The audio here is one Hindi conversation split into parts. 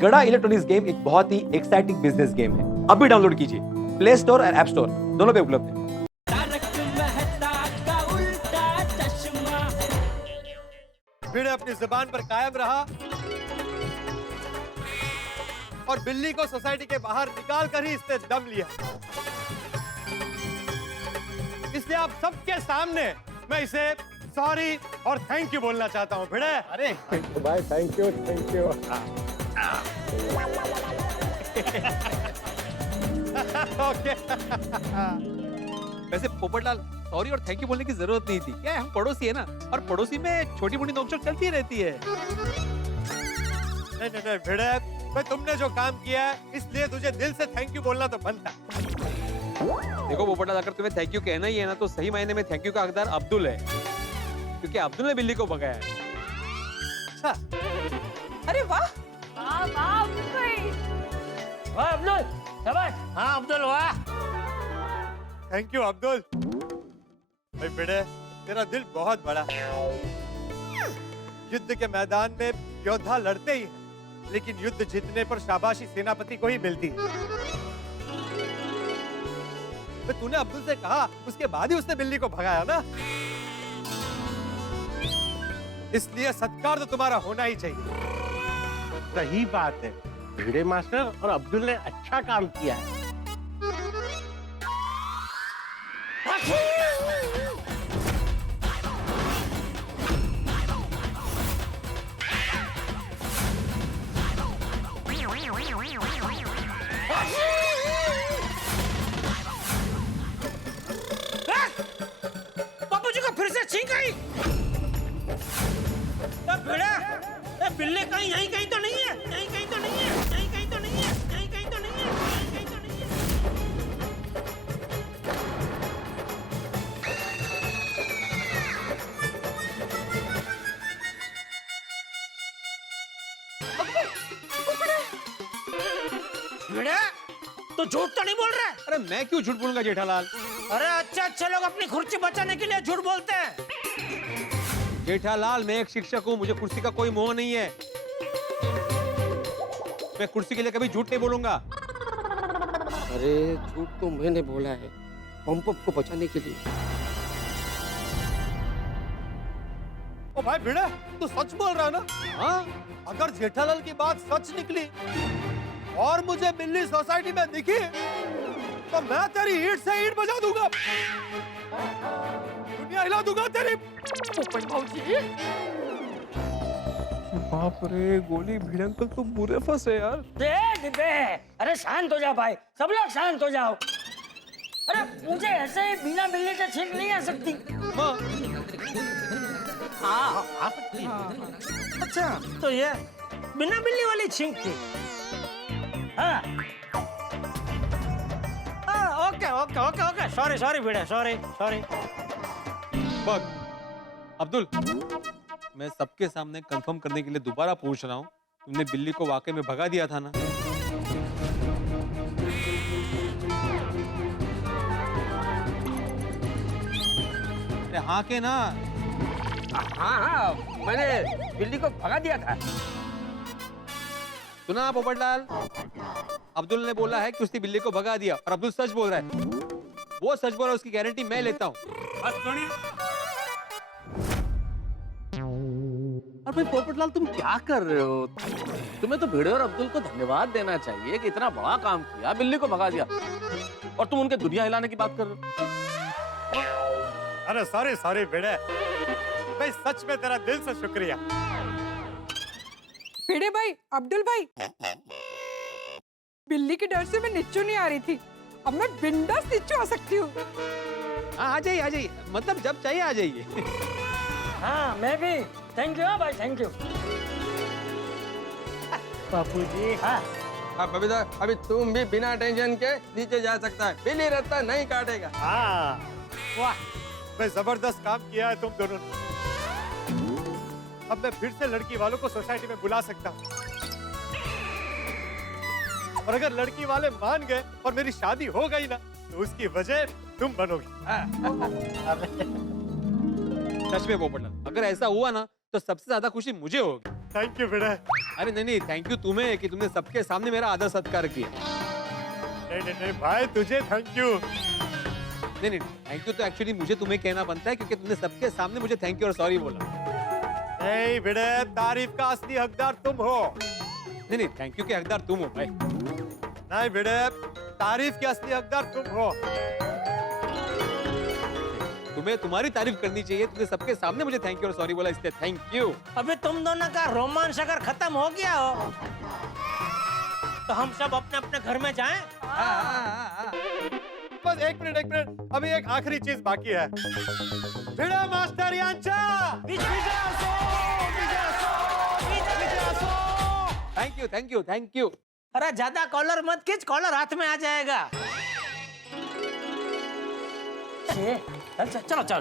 गड़ा इलेक्ट्रॉनिक्स गेम एक बहुत ही एक्साइटिंग बिजनेस गेम है। अभी डाउनलोड कीजिए, प्ले स्टोर और ऐप स्टोर दोनों पे उपलब्ध है। भिड़े अपनी जुबान पर कायम रहा और बिल्ली को सोसाइटी के बाहर निकाल कर ही इसने दम लिया। इसलिए आप सबके सामने मैं इसे सॉरी और थैंक यू बोलना चाहता हूँ। भिड़े, अरे भाई थैंक यू ओके। वैसे पोपटलाल, सॉरी और थैंक यू बोलने की जरूरत नहीं थी। क्या है, हम पड़ोसी है ना, और पड़ोसी में छोटी मोटी नोकझोंक चलती रहती है। नहीं नहीं नहीं भिड़े, मैं तुमने जो काम किया है इसलिए तुझे दिल से थैंक यू बोलना तो बनता। देखो पोपटलाल, अगर तुम्हें थैंक यू कहना ही है ना, तो सही मायने में थैंक यू का हकदार अब्दुल है, क्योंकि अब्दुल ने बिल्ली को भगाया है। अच्छा, अरे वाह, वाह अब्दुल, शाबाश। हाँ अब्दुल, वाह। Thank you Abdul. भाई भिड़े, तेरा दिल बहुत बड़ा है। युद्ध के मैदान में योद्धा लड़ते ही हैं, लेकिन युद्ध जीतने पर शाबाशी सेनापति को ही मिलती है। तो तूने अब्दुल से कहा, उसके बाद ही उसने बिल्ली को भगाया ना, इसलिए सत्कार तो तुम्हारा होना ही चाहिए। सही बात है, भिड़े मास्टर और अब्दुल ने अच्छा काम किया है। बापू जी को फिर से छींक आई। बिल्ली कहीं यहीं कहीं तो नहीं है, यहीं कहीं तो नहीं है, यहीं कहीं तो नहीं है, यहीं कहीं तो नहीं है, यहीं कहीं तो नहीं है। भिड़ा, तो झूठ तो नहीं बोल रहा है? अरे मैं क्यों झूठ बोलूंगा जेठालाल? अरे अच्छे लोग अपनी कुर्सी बचाने के लिए झूठ बोलते हैं। जेठालाल, मैं एक शिक्षक हूँ, मुझे कुर्सी का कोई मोह नहीं है। मैं कुर्सी के लिए कभी झूठ नहीं बोलूंगा। अरे झूठ तो मैंने बोला है पंप को बचाने के लिए। ओ भाई भिड़े, तू सच बोल रहा है ना? हाँ, अगर जेठालाल की बात सच निकली और मुझे बिल्ली सोसाइटी में दिखी, तो मैं तेरी ईंट से ईंट बजा दूंगा, दुनिया हिला दूंगा तेरी। बाप रे, गोली भिड़े अंकल तो बुरे फंसे यार। दे। अरे शांत हो जाओ भाई, सब लोग शांत हो जाओ। अरे मुझे ऐसे ही बिना बिल्ली के छींक नहीं आ सकती। आ सकती है। अच्छा, तो ये बिना बिल्ली वाली छींक थी। हाँ, ओके। सॉरी भिड़े, सॉरी। बग, अब्दुल, मैं सबके सामने कंफर्म करने के लिए दोबारा पूछ रहा हूँ, तुमने बिल्ली को वाकई में भगा दिया था ना? अरे हाँ के ना? हाँ, मैंने बिल्ली को भगा दिया था। सुना पोपटलाल, अब्दुल ने बोला है कि उसने बिल्ली को भगा दिया, और अब्दुल सच बोल रहा है। वो सच बोल रहा है, उसकी गारंटी मैं लेता हूँ। और भाई पोपटलाल, तुम क्या कर रहे हो? तुम्हें तो भिड़े और अब्दुल को धन्यवाद देना चाहिए कि इतना बड़ा काम किया, बिल्ली को भगा दिया, और तुम उनके दुनिया हिलाने की बात कर रहे हो। अरे सॉरी भिड़े, भाई सच में तेरा दिल से शुक्रिया। भिड़े भाई, अब्दुल भाई, बिल्ली के डर से मैं नीचे नहीं आ रही थी, अब मैं बिंदास नीचे आ सकती हूँ। हाँ, आ जाइए, मतलब जब चाहिए आ जाइए। हाँ, मैं भी। थैंक यू भाई, थैंक यू। बापू जी, हाँ। अब बबीता, अभी तुम भी बिना टेंशन के नीचे जा सकता है, बिल्ली रास्ता नहीं काटेगा। हाँ, वाह, मैं जबरदस्त काम किया है तुम दोनों ने। अब मैं फिर से लड़की वालों को सोसाइटी में बुला सकता हूँ, और अगर लड़की वाले मान गए और मेरी शादी हो गई ना, तो उसकी वजह तुम बनोगी। सच में पोपटलाल, अगर ऐसा हुआ ना, तो सबसे ज्यादा खुशी मुझे होगी। थैंक यू बेटा। अरे नहीं थैंक यू तुम्हें कि तुमने सबके सामने मेरा आदर सत्कार किया। नहीं भाई, तुझे थैंक यू। नहीं थैंक यू तो एक्चुअली मुझे तुम्हें कहना बनता है, क्योंकि तुमने सबके सामने मुझे थैंक यू और सॉरी बोला। नहीं भिड़े, तारीफ का असली हकदार तुम हो। नहीं थैंक यू के हकदार तुम हो भाई। नहीं भिड़े, तारीफ के असली हकदार तुम हो। तुम्हें तुम्हारी तारीफ करनी चाहिए, तुमने सबके सामने मुझे थैंक यू और सॉरी बोला, इसलिए थैंक यू। अबे तुम दोनों का रोमांस अगर खत्म हो गया हो तो हम सब अपने अपने घर में जाएं। बस एक मिनट, अभी एक आखिरी चीज बाकी है। भिड़े मास्टर यांचा, थैंक यू। अरे ज्यादा कॉलर मत खींच, कॉलर हाथ में आ जाएगा। चलो चलो।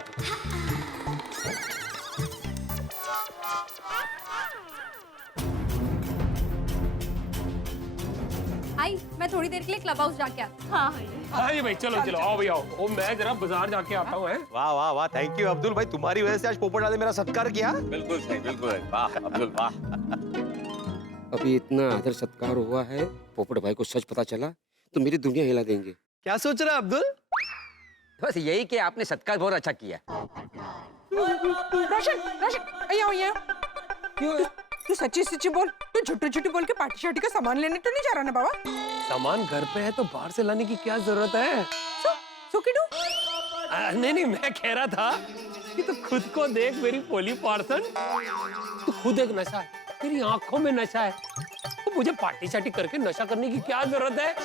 आई मैं थोड़ी देर के लिए क्लब हाउस जाके आती हूँ। हाँ ये भाई चलो चलो आओ भैया आओ, मैं जरा बाजार जाके आता हूँ। वाह वाह वाह, थैंक यू अब्दुल भाई, तुम्हारी वजह से आज पोपटलाल ने मेरा सत्कार किया। बिल्कुल सही, बिल्कुल वाह अब्दुल वाह। अभी इतना आदर सत्कार हुआ है, पोपट भाई को सच पता चला तो मेरी दुनिया हिला देंगे। क्या सोच रहा है अब्दुल? बस यही कि आपने सत्कार बहुत अच्छा किया। रोशन रोशन ये तू सच्ची सच्ची बोल, तू झूठी बोल के पार्टी शार्टी का सामान लेने तो नहीं जा रहा ना बाबा? सामान घर पे है तो बाहर से लाने की क्या जरूरत है? सुकिडू नहीं मैं कह रहा था कि तू खुद को देख मेरी पोली पार्सन, तू खुद एक नशा है, तेरी आंखों में नशा है, तो मुझे पार्टी शार्टी करके नशा करने की क्या जरूरत है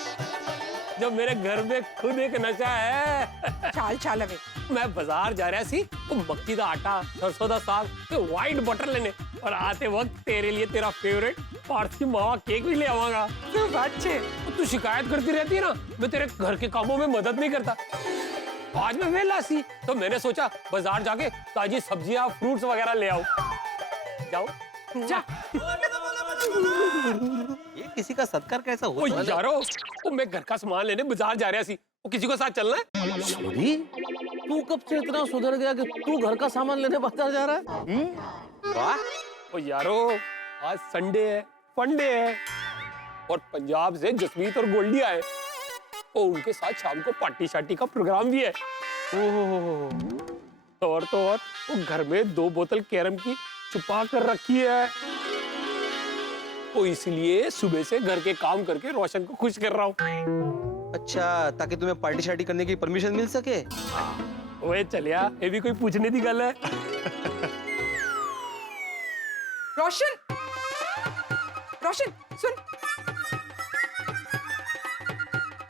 जब मेरे घर में खुद एक नशा है। चाल अबे। मैं बाजार जा रहा सी तो मक्की का आटा, सरसों का साग, तो व्हाइट बटर लेने, और आते वक्त तेरे लिए तेरा फेवरेट पारसी मावा केक भी ले आवांगा। क्यों बात छे? तू शिकायत करती रहती है ना, मैं तेरे घर के कामों में मदद नहीं करता। आज मैं वेला सी तो मैंने सोचा बाजार जाके ताजी सब्जियां फ्रूट्स वगैरह ले आऊं। जाओ जा। ये किसी का सत्कार कैसा ओ होता है? यारो, वो मैं घर का सामान लेने बाजार जा रहा सी, वो किसी को साथ चलना है? सॉरी, तू कब से इतना सुधर गया कि तू घर का सामान लेने बाजार जा रहा है? वाह, ओ यारो, आज संडे है, फंडे है, और पंजाब से जसमीत और गोल्डी आए, और उनके साथ शाम को पार्टी शार्टी का प्रोग्राम भी है। और तो और वो घर में 2 बोतल कैरम की छुपा कर रखी है, तो इसलिए सुबह से घर के काम करके रोशन को खुश कर रहा हूँ। अच्छा, ताकि तुम्हें पार्टी शार्टी करने की परमिशन मिल सके। ओए चलिया, ये भी कोई पूछने की गल है? रोशन सुन,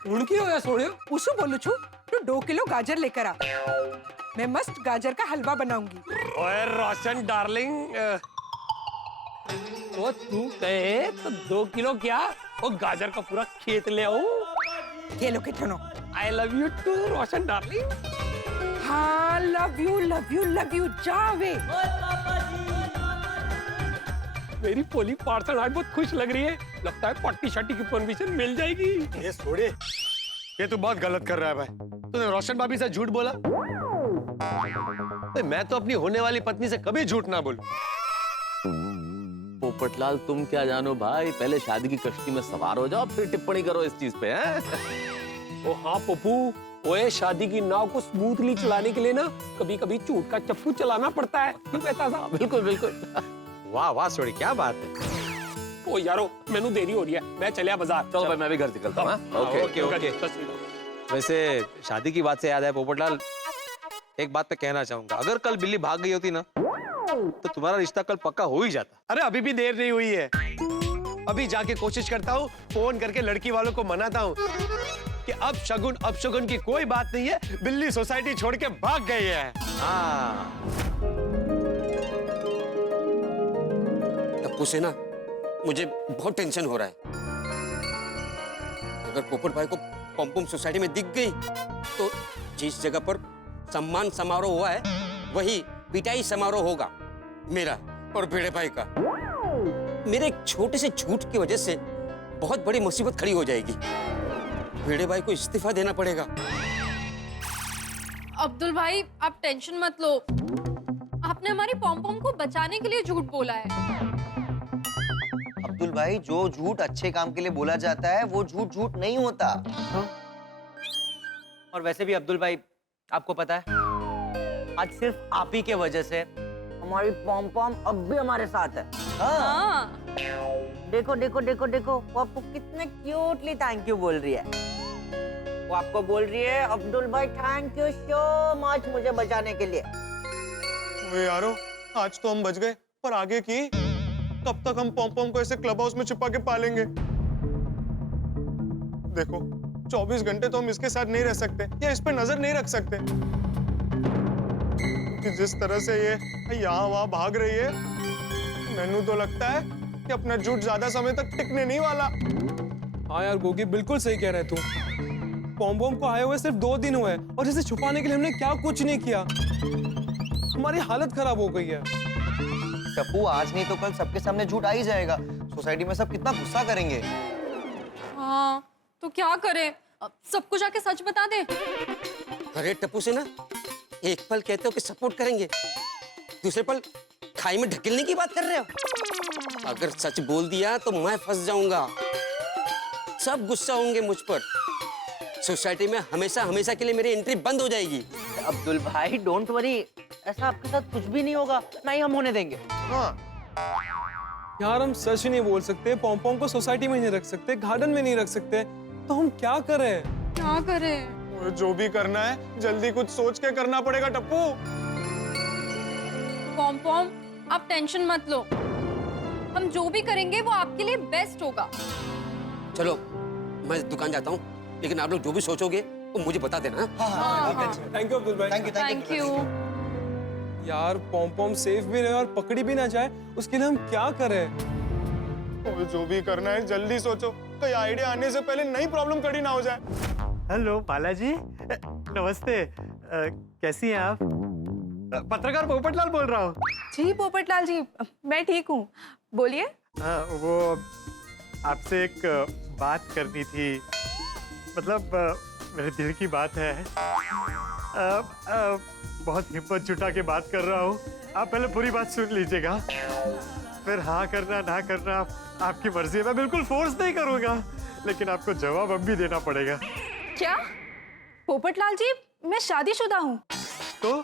उन की होया सोने? उसू बोलू छू, तू 2 किलो गाजर लेकर आ, मैं मस्त गाजर का हलवा बनाऊंगी। ओए रोशन डार्लिंग, तो तू कहे तो 2 किलो क्या, वो गाजर का पूरा खेत ले आऊं। खेलो के ठनो। I love you too Roshan darling. हाँ, लव यू, जावे। मेरी पोली पार्सल आज बहुत खुश लग रही है, लगता है पार्टी शार्टी की परमिशन मिल जाएगी। ये छोड़े, ये तू बहुत गलत कर रहा है भाई। तूने रोशन भाभी से झूठ बोला? मैं तो अपनी होने वाली पत्नी से कभी झूठ ना बोलूं। पोपटलाल तुम क्या जानो भाई, पहले शादी की कश्ती में सवार हो जाओ फिर टिप्पणी करो इस चीज पे। ओ हाँ पप्पू, ओए शादी की नाव को स्मूथली चलाने के लिए ना कभी कभी झूठ का चप्पू चलाना पड़ता है। बिल्कुल बिल्कुल। वाह वाह सोड़ी, क्या बात है। ओ यारो, मैनू देरी हो रही है, मैं चलिया बाजार। चलो भाई, मैं भी घर निकलता हूँ। ओके। वैसे शादी की बात से याद है पोपटलाल, एक बात मैं कहना चाहूंगा, अगर कल बिल्ली भाग गई होती ना तो तुम्हारा रिश्ता कल पक्का हो ही जाता। अरे अभी भी देर नहीं हुई है, अभी जाके कोशिश करता हूँ, फोन करके लड़की वालों को मनाता हूँ कि अब शगुन की कोई बात नहीं है, बिल्ली सोसाइटी छोड़ के भाग गई है। हाँ, तप्पू से ना मुझे बहुत टेंशन हो रहा है। अगर पोपट भाई को पम्पुम सोसाइटी में दिख गई तो जिस जगह पर सम्मान समारोह हुआ है वही पिटाई समारोह होगा, मेरा और भिड़े भाई का। मेरे एक छोटे से झूठ की वजह से बहुत बड़ी मुसीबत खड़ी हो जाएगी। भिड़े भाई को इस्तीफा देना पड़ेगा। अब्दुल भाई आप टेंशन मत लो, आपने हमारी पॉम पॉम को बचाने के लिए झूठ बोला है। अब्दुल भाई, जो झूठ अच्छे काम के लिए बोला जाता है वो झूठ झूठ नहीं होता। और वैसे भी अब्दुल भाई, आपको पता है आज सिर्फ आप ही के वजह से हमारी पॉम पॉम अब भी हमारे साथ है। हाँ। देखो देखो देखो देखो, वो आपको कितने क्यूटली थैंक यू बोल रही है। वो आपको बोल रही है, अब्दुल भाई थैंक यू सो मच मुझे बचाने के लिए। ओए यारो, आज तो हम बच गए, पर आगे की कब तक हम पॉम पॉम को ऐसे क्लब हाउस में छिपा के पालेंगे? देखो 24 घंटे तो हम इसके साथ नहीं रह सकते या इस पे नजर नहीं रख सकते, कि जिस तरह से ये यहाँ वहाँ भाग रही है, मैनू तो लगता है कि अपना झूठ ज्यादा समय तक टिकने नहीं वाला। हाँ यार गोगी, बिल्कुल सही कह रहे तू। पॉम पॉम को आए हुए सिर्फ 2 दिन हुए और इसे छुपाने के लिए हमने क्या कुछ नहीं किया। हमारी हालत खराब हो गई है। टप्पू, आज नहीं तो कल सबके सामने झूठ आ ही जाएगा। सोसाइटी में सब कितना गुस्सा करेंगे। हाँ तो क्या करें, अब सबको जाके सच बता दे। अरे टप्पू से ना एक पल कहते हो कि सपोर्ट करेंगे, दूसरे पल खाई में ढकेलने की बात कर रहे हो। अगर सच बोल दिया तो मैं फंस जाऊंगा, सब गुस्सा होंगे मुझ पर। सोसाइटी में हमेशा हमेशा के लिए मेरी एंट्री बंद हो जाएगी। अब्दुल भाई डोंट वरी, ऐसा आपके साथ कुछ भी नहीं होगा, ना ही हम होने देंगे। हाँ, यार हम सच नहीं बोल सकते, पॉम पॉम को सोसाइटी में नहीं रख सकते, गार्डन में नहीं रख सकते, तो हम क्या करें? क्या करें? जो भी करना है जल्दी कुछ सोच के करना पड़ेगा टप्पू। पॉम पॉम आप टेंशन मत लो, हम जो भी करेंगे वो आपके लिए बेस्ट होगा। चलो मैं दुकान जाता हूँ, लेकिन आप लोग जो भी सोचोगे वो मुझे बता देना। थैंक यू अब्दुल भाई। Thank you. यार पॉम पॉम सेफ भी रहे और पकड़ी भी ना जाए, उसके लिए हम क्या करें? जो भी करना है जल्दी सोचो, कोई आइडिया आने से पहले नई प्रॉब्लम खड़ी ना हो जाए। हेलो बालाजी, नमस्ते। कैसी हैं आप? पत्रकार पोपटलाल बोल रहा हूँ। जी पोपटलाल जी, मैं ठीक हूँ, बोलिए। वो आपसे एक बात करनी थी, मतलब मेरे दिल की बात है। बहुत हिम्मत जुटा के बात कर रहा हूँ, आप पहले पूरी बात सुन लीजिएगा, फिर हाँ करना ना करना आपकी मर्जी है। मैं बिल्कुल फोर्स नहीं करूँगा, लेकिन आपको जवाब अब भी देना पड़ेगा। क्या पोपटलाल जी, मैं शादीशुदा हूँ। तो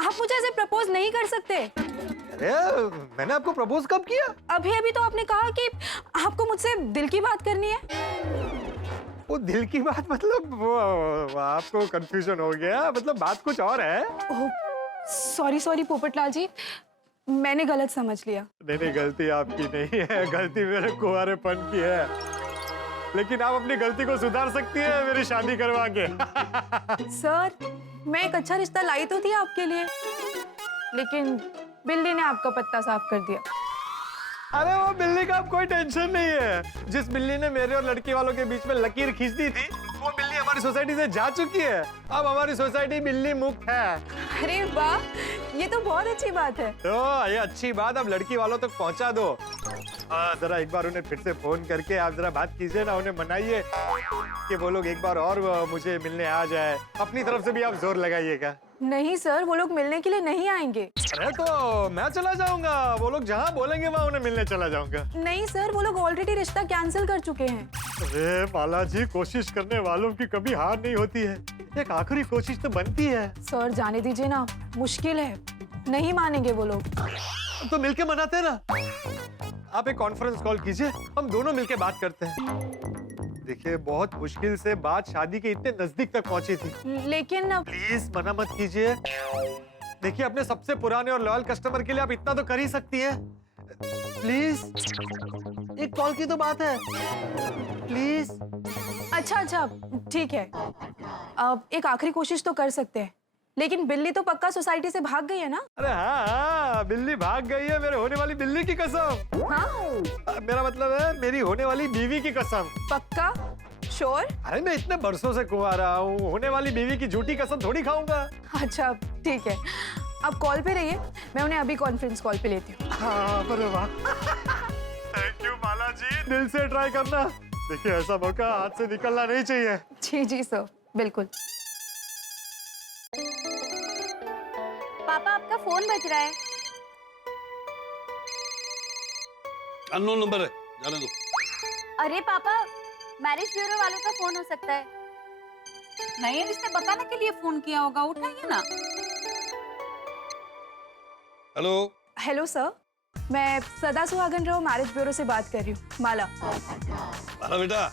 आप मुझे ऐसे प्रपोज नहीं कर सकते। अरे मैंने आपको प्रपोज कब किया? अभी तो आपने कहा कि आपको मुझसे दिल की बात करनी है। वो दिल की बात मतलब वो आपको कंफ्यूजन हो गया, मतलब बात कुछ और है। सॉरी पोपटलाल जी, मैंने गलत समझ लिया। नहीं, गलती आपकी नहीं है, गलती मेरे कुंवारेपन की है, लेकिन आप अपनी गलती को सुधार सकती है मेरी शादी करवा के। सर, मैं एक अच्छा रिश्ता लाई तो थी आपके लिए, लेकिन बिल्ली ने आपका पत्ता साफ कर दिया। अरे वो बिल्ली का अब कोई टेंशन नहीं है। जिस बिल्ली ने मेरे और लड़की वालों के बीच में लकीर खींच दी थी, वो बिल्ली हमारी सोसाइटी से जा चुकी है। अब हमारी सोसाइटी बिल्ली मुक्त है। अरे वाह, ये तो बहुत अच्छी बात है। तो ये अच्छी बात अब लड़की वालों तक पहुंचा दो। जरा एक बार उन्हें फिर से फोन करके आप जरा बात कीजिए ना, उन्हें मनाइए कि वो लोग एक बार और मुझे मिलने आ जाए। अपनी तरफ से भी आप जोर लगाइएगा। नहीं सर, वो लोग मिलने के लिए नहीं आएंगे। अरे तो मैं चला जाऊंगा, वो लोग जहाँ बोलेंगे वहाँ उन्हें मिलने चला जाऊंगा। नहीं सर, वो लोग ऑलरेडी रिश्ता कैंसिल कर चुके हैं। अरे बालाजी, कोशिश करने वालों की कभी हार नहीं होती है, एक आखिरी कोशिश तो बनती है। सर जाने दीजिए ना, मुश्किल है, नहीं मानेंगे वो लोग। तो मिलके मनाते हैं ना। आप एक कॉन्फ्रेंस कॉल कीजिए, हम दोनों मिलके बात करते हैं। देखिए बहुत मुश्किल से बात शादी के इतने नजदीक तक पहुंची थी, लेकिन प्लीज मना मत कीजिए। देखिए अपने सबसे पुराने और लॉयल कस्टमर के लिए आप इतना तो कर ही सकती हैं। प्लीज, एक कॉल की तो बात है, प्लीज। अच्छा ठीक है, अब एक आखिरी कोशिश तो कर सकते हैं, लेकिन बिल्ली तो पक्का सोसाइटी से भाग गई है ना? अरे हाँ, बिल्ली भाग गई है, मेरे होने वाली बिल्ली की कसम। हाँ? मेरा मतलब है मेरी होने वाली बीवी की कसम। पक्का? श्योर? अरे मैं इतने बरसों से कुंवारा हूँ, होने वाली बीवी की झूठी कसम थोड़ी खाऊंगा। अच्छा ठीक है, आप कॉल पे रहिए, मैं उन्हें अभी कॉन्फ्रेंस कॉल पे लेती हूँ। हाँ, वाह। थैंक यू बालाजी, दिल से ट्राई करना। देखिए ऐसा मौका हाथ से निकलना नहीं चाहिए। जी सर, बिल्कुल। पापा आपका फोन बज रहा है। अननोन नंबर है, जाने दो। अरे पापा, मैरिज ब्यूरो वालों का फोन हो सकता है। नए रिश्ते बताने के लिए फोन किया होगा, उठाइए ना। हेलो। हेलो सर, मैं सदा सुहागन रहो मैरिज ब्यूरो से बात कर रही हूँ, माला। माला बेटा,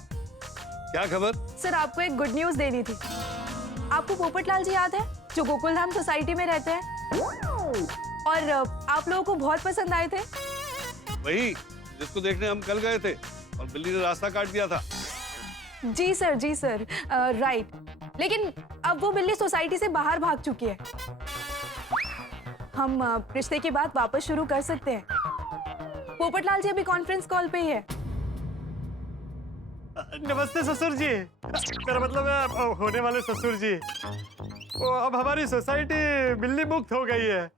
क्या खबर? सर आपको एक गुड न्यूज देनी थी। आपको पोपटलाल जी याद है, जो गोकुलधाम सोसाइटी में रहते हैं और आप लोगों को बहुत पसंद आए थे। वही जिसको देखने हम कल गए थे और बिल्ली ने रास्ता काट दिया था। जी सर, राइट। लेकिन अब वो बिल्ली सोसाइटी से बाहर भाग चुकी है। हम रिश्ते की बात वापस शुरू कर सकते हैं। पोपटलाल जी अभी कॉन्फ्रेंस कॉल पे ही है। नमस्ते ससुर जी। मेरा मतलब है होने वाले ससुर जी। वो अब हमारी सोसाइटी बिल्ली मुक्त हो गई है।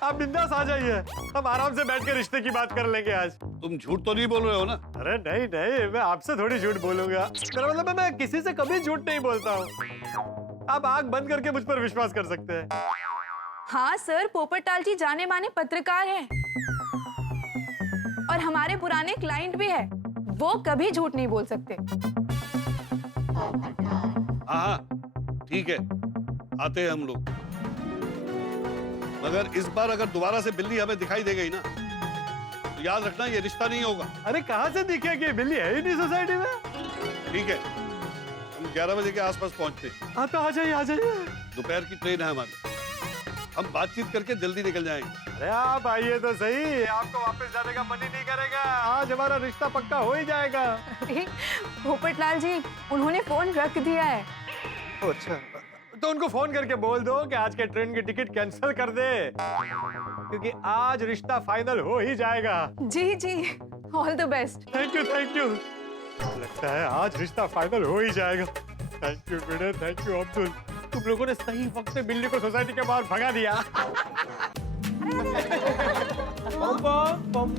आप बिंदास आ जाइए, हम आराम से बैठ के रिश्ते की बात कर लेंगे आज। तुम झूठ तो नहीं बोल रहे हो ना? अरे नहीं, मैं आपसे थोड़ी झूठ बोलूंगा। मेरा मतलब है मैं किसी से कभी झूठ नहीं बोलता हूँ। आप आंख बंद करके मुझ पर विश्वास कर सकते हैं। हाँ सर, पोपटलाल जी जाने माने पत्रकार हैं और हमारे पुराने क्लाइंट भी है। वो कभी झूठ नहीं बोल सकते। हाँ, ठीक है, आते हैं हम लोग। मगर इस बार अगर दोबारा से बिल्ली हमें दिखाई दे गई ना, तो याद रखना ये रिश्ता नहीं होगा। अरे कहाँ से दिखेगी? बिल्ली है ही नहीं सोसाइटी में। ठीक है, हम 11 बजे के आसपास पहुंचते हैं। आप तो आ जाइए। दोपहर की ट्रेन है हमारी, हम बातचीत करके जल्दी निकल जाएंगे। अरे आप आइए तो सही, आपको वापस जाने का मन ही नहीं करेगा। आज हमारा रिश्ता पक्का हो ही जाएगा। अरे पोपटलाल जी, उन्होंने फोन रख दिया है। अच्छा, तो उनको फोन करके बोल दो कि आज के ट्रेन की टिकट कैंसिल कर दे, क्योंकि आज रिश्ता फाइनल हो ही जाएगा। जी, all the best. Thank you. लगता है आज रिश्ता फाइनल हो ही जाएगा। थैंक यू बेटे, थैंक यू अब्दुल। तुम लोगों ने सही वक्त पे बिल्ली को सोसाइटी के बाहर भगा दिया। पॉम।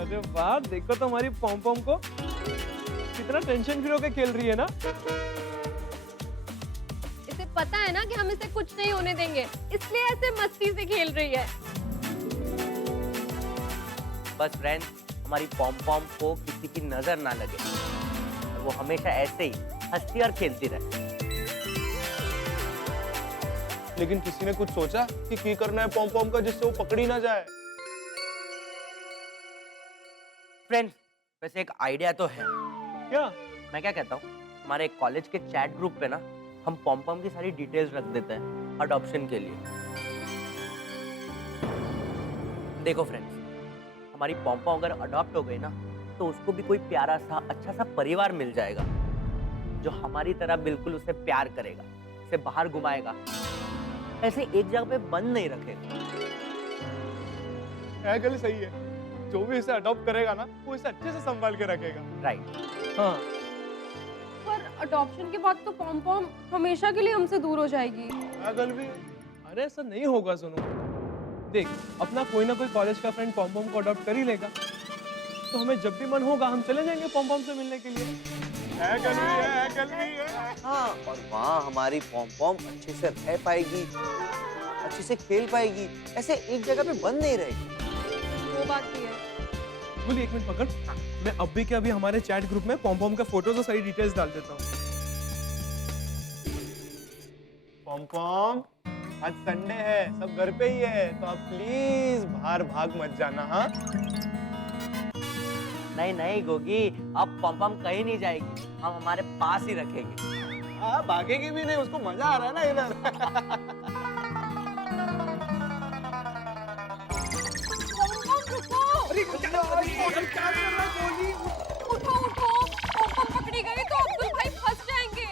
अरे वाह, देखो तो हमारी पॉम को कितना टेंशन फ्री होके खेल रही है ना। इसे पता है ना कि हम इसे कुछ नहीं होने देंगे, इसलिए ऐसे मस्ती से खेल रही है। बस फ्रेंड, हमारी पॉम को किसी की नजर ना लगे और वो हमेशा ऐसे ही हंसती और खेलती रहे। लेकिन किसी ने कुछ सोचा कि करना है पॉम का जिससे वो पकड़ी ना जाए। फ्रेंड्स, वैसे एक आइडिया तो है। क्या? मैं क्या कहता हूँ, हमारे कॉलेज के चैट ग्रुप पे ना हम पॉम की सारी डिटेल्स रख देते हैं अडॉप्शन के लिए। देखो फ्रेंड्स, हमारी पॉम अगर अडॉप्ट हो गई ना, तो उसको भी कोई प्यारा सा अच्छा सा परिवार मिल जाएगा जो हमारी तरह बिल्कुल उसे प्यार करेगा, उसे बाहर घुमाएगा, ऐसे एक जगह पे बंद नहीं रखेगा। गली सही है, जो भी इसे अडॉप्ट करेगा ना, वो इसे अच्छे से संभाल के रखेगा। राइट। हाँ, पर अडॉप्शन के बाद तो पॉम हमेशा के लिए हमसे दूर हो जाएगी। गल भी। अरे ऐसा नहीं होगा। सुनो, देख, अपना कोई ना कोई कॉलेज का फ्रेंड पॉम को अडॉप्ट कर ही लेगा, तो हमें जब भी मन होगा हम चले जाएंगे पॉम से मिलने के लिए। गल भी है। हाँ, और वहाँ हमारी पॉम अच्छे से रह पाएगी, अच्छे से खेल पाएगी, ऐसे एक जगह पे बंद नहीं रहेगी। वो बात भी है। बोलिए, एक मिनट पकड़। मैं अभी के अभी हमारे चैट ग्रुप में पॉम का फोटोज और सारी डिटेल्स डाल देता हूँ। पॉम, आज संडे है, सब घर पे ही है, तो आप प्लीज बाहर भाग मत जाना। हाँ, नहीं गोगी, अब पॉम कहीं नहीं जाएगी, हम हमारे पास ही रखेंगे। हाँ, भागेगी भी नहीं, उसको मजा आ रहा है ना इधर। उठो, पॉम पकड़ी गई तो अब्दुल भाई फंस जाएंगे।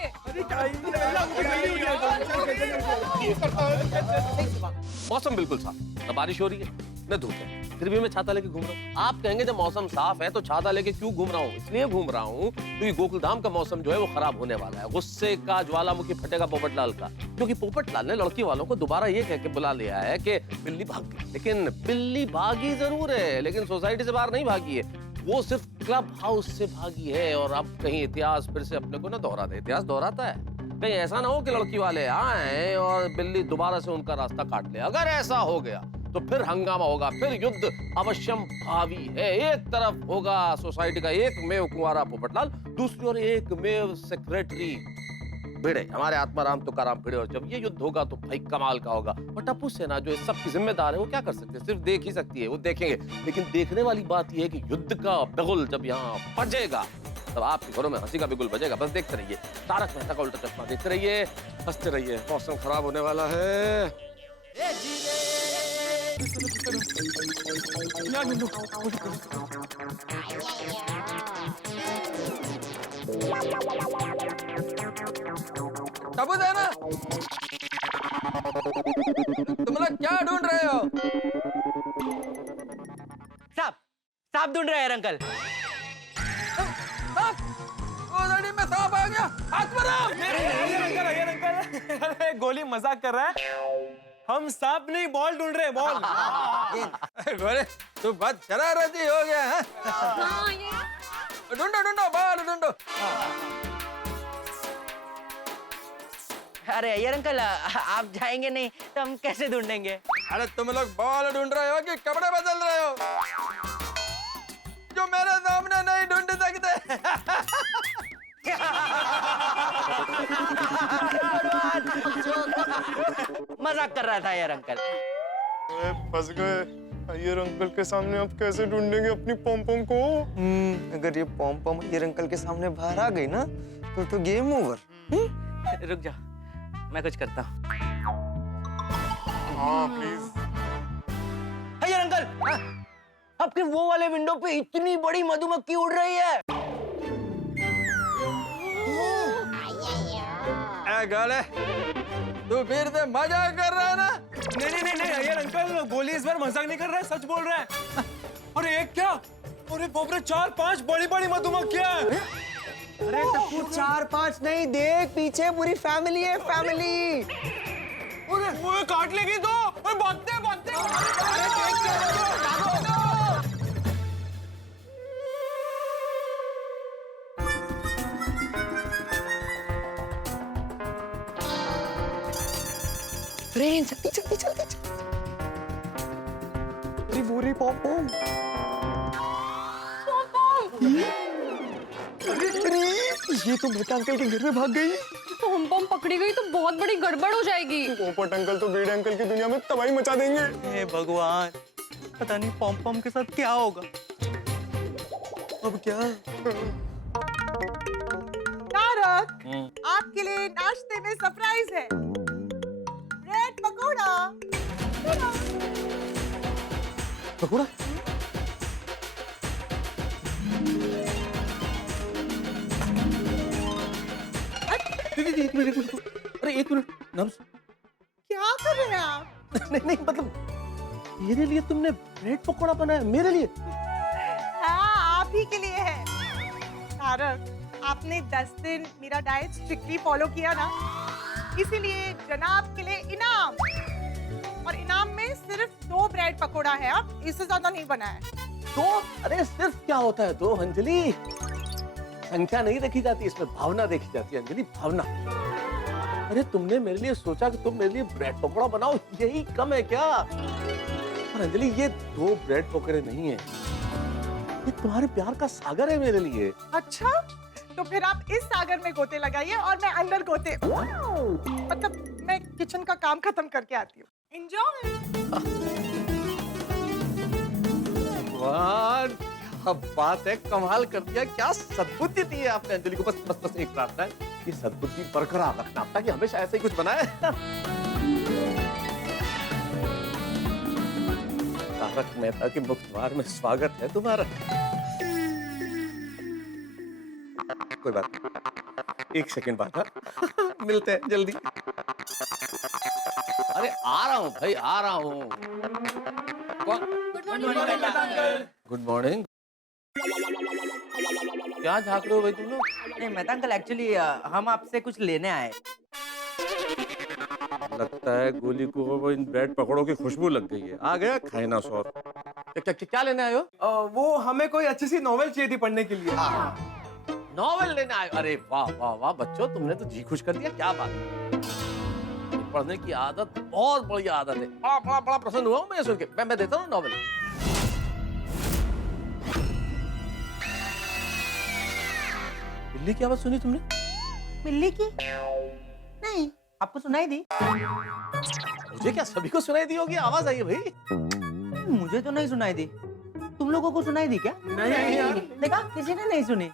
मौसम बिल्कुल साफ, न बारिश हो रही है न धूप है, फिर भी मैं छाता लेके घूम रहा हूँ। आप कहेंगे जब मौसम साफ है तो छाता लेके क्यों घूम रहा हूँ? इसलिए घूम रहा हूँ क्योंकि गोकुलधाम का मौसम जो है वो खराब होने वाला है। गुस्से का ज्वालामुखी फटेगा पोपटलाल का, क्योंकि पोपटलाल ने लड़की वालों को दोबारा ये कह के बुला लिया है कि बिल्ली भाग गई। लेकिन बिल्ली भागी जरूर है, लेकिन सोसाइटी से बाहर नहीं भागी है, वो सिर्फ क्लब हाउस से भागी है। और अब कहीं इतिहास फिर से अपने को ना दोहरा दे। इतिहास दोहराता है, कहीं ऐसा ना हो कि लड़की वाले आए और बिल्ली दोबारा से उनका रास्ता काट ले। अगर ऐसा हो गया तो फिर हंगामा होगा, फिर युद्ध अवश्यम भावी है। एक तरफ होगा सोसाइटी का एकमेव कुंवारा पोपटलाल, दूसरी ओर एकमेव सेक्रेटरी भिड़े, हमारे आत्माराम तुकाराम भिड़े। और जब ये युद्ध होगा तो भाई कमाल का होगा। और टप्पू सेना जो इस सब की जिम्मेदार है वो क्या कर सकते हैं, सिर्फ देख ही सकती है, वो देखेंगे। लेकिन देखने वाली बात ये है कि युद्ध का बिगुल जब यहाँ बजेगा तब आपके घरों में हंसी का बिगुल बजेगा। बस देखते रहिए तारक मेहता का उल्टा चश्मा, देखते रहिए, हंसते रहिए। मौसम खराब होने वाला है। तबू देना, तुम लोग क्या ढूंढ रहे हो? सांप, सांप ढूंढ रहे हैं अंकल। में सांप आ गया, आत्माराम! अंकल गोली मजाक कर रहा है। हम सांप नहीं बॉल ढूंढ रहे हैं, बॉल। गोले तू बहुत शरारती हो गया है। ढूंढो ढूंढो बॉल ढूंढो। अरे अय्यर अंकल, आप जाएंगे नहीं तो हम कैसे ढूंढेंगे? अरे तुम लोग बॉल ढूंढ रहे हो कि कपड़े बदल रहे हो जो मेरे सामने नहीं ढूंढ सकते? मजाक कर रहा था यार अंकल। फंस गए अय्यर अंकल के सामने। अब कैसे ढूंढेंगे अपनी पॉम पॉम को? अगर ये पॉम पॉम अय्यर अंकल के सामने बाहर आ गई ना तो गेम ओवर। रुक जा, मैं कुछ करता हूँ। हाँ प्लीज। अय्यर अंकल, आपके वो वाले विंडो पे इतनी बड़ी मधुमक्खी उड़ रही है। गोले तू फिर से मजाक कर रहा है ना? नहीं अय्यर अंकल, गोली इस बार मजाक नहीं कर रहा है, सच बोल रहा है। अरे एक क्या, अरे बाप रे, 4-5 बड़ी बड़ी मधुमक्खियां। अरे टप्पू 4-5 नहीं, देख पीछे पूरी फैमिली है, फैमिली। अरे वो काट लेगी तो। भागते भागते। जल्दी जल्दी जल्दी। अरे वो रे पॉम पॉम। अरे ये तो मेहता अंकल के घर में भाग गई। पॉम पॉम पकड़ी गई तो बहुत बड़ी गड़बड़ हो जाएगी। पोपट अंकल तो बीड़े अंकल की दुनिया में तबाही मचा देंगे। हे भगवान, पता नहीं पॉम पॉम के साथ क्या होगा। अब क्या? तारक, आपके लिए नाश्ते में सरप्राइज है। ब्रेड पकौड़ा। पकौड़ा? अरे एक मिनट, क्या कर रहे हैं आप? नहीं मतलब मेरे लिए तुमने ब्रेड पकौड़ा बनाया? मेरे लिए? हाँ, आप ही के लिए है। तारक, आपने 10 दिन मेरा डाइट स्ट्रिक्टली फॉलो किया ना, इसीलिए जनाब के लिए इनाम। और इनाम में सिर्फ 2 ब्रेड पकौड़ा है, आप इससे ज्यादा नहीं बनाया। 2? अरे सिर्फ क्या होता है 2 अंजलि? संख्या नहीं देखी जाती, इसमें भावना देखी जाती है अंजलि, भावना। अरे तुमने मेरे लिए सोचा कि तुम मेरे लिए ब्रेड पकौड़ा बनाओ, यही कम है क्या? और अंजलि ये 2 ब्रेड पकौड़े नहीं है, ये तुम्हारे प्यार का सागर है मेरे लिए। अच्छा, तो फिर आप इस सागर में गोते लगाइए और मैं अंदर गोते, मतलब मैं किचन का काम खत्म करके आती हूँ। एंजॉय। भगवान क्या बात है, कमाल कर दिया, क्या सद्बुद्धि दी है आपने अंजलि को। बस एक प्रार्थना है, ये सद्बुद्धि बरकरार रखना ताकि हमेशा ऐसे ही कुछ बनाए। तारक मेहता के मुखद्वार में स्वागत है तुम्हारा। कोई बात नहीं, 1 सेकंड बाद मिलते हैं जल्दी। अरे आ रहा हूँ भाई, आ रहा हूँ। Good morning. क्या झाँक रहे हो भाई तुम लोग? नहीं मेहता अंकल, एक्चुअली हम आपसे कुछ लेने आए। लगता है गोली को इन ब्रेड पकौड़ों की खुशबू लग गई है। आ गया खाइनासौर। क्या लेने आए हो? वो हमें कोई अच्छी सी नॉवेल चाहिए थी पढ़ने के लिए। नॉवेल लेने आए? अरे वाह वाह वाह बच्चों, तुमने तो जी खुश कर दिया, क्या बात है। पढ़ने की आदत बहुत बढ़िया आदत है। बड़ा बड़ा बड़ा प्रसन्न हुआ हूं मैं सुन के। मैं देता हूँ नॉवेल। बिल्ली की आवाज सुनी तुमने? बिल्ली की? नहीं, आपको सुनाई दी? मुझे क्या, सभी को सुनाई दी होगी, आवाज आई है भाई। मुझे तो नहीं सुनाई दी। तुम लोगों को सुनाई दी क्या? नहीं यार। देखा, किसी ने नहीं सुनी।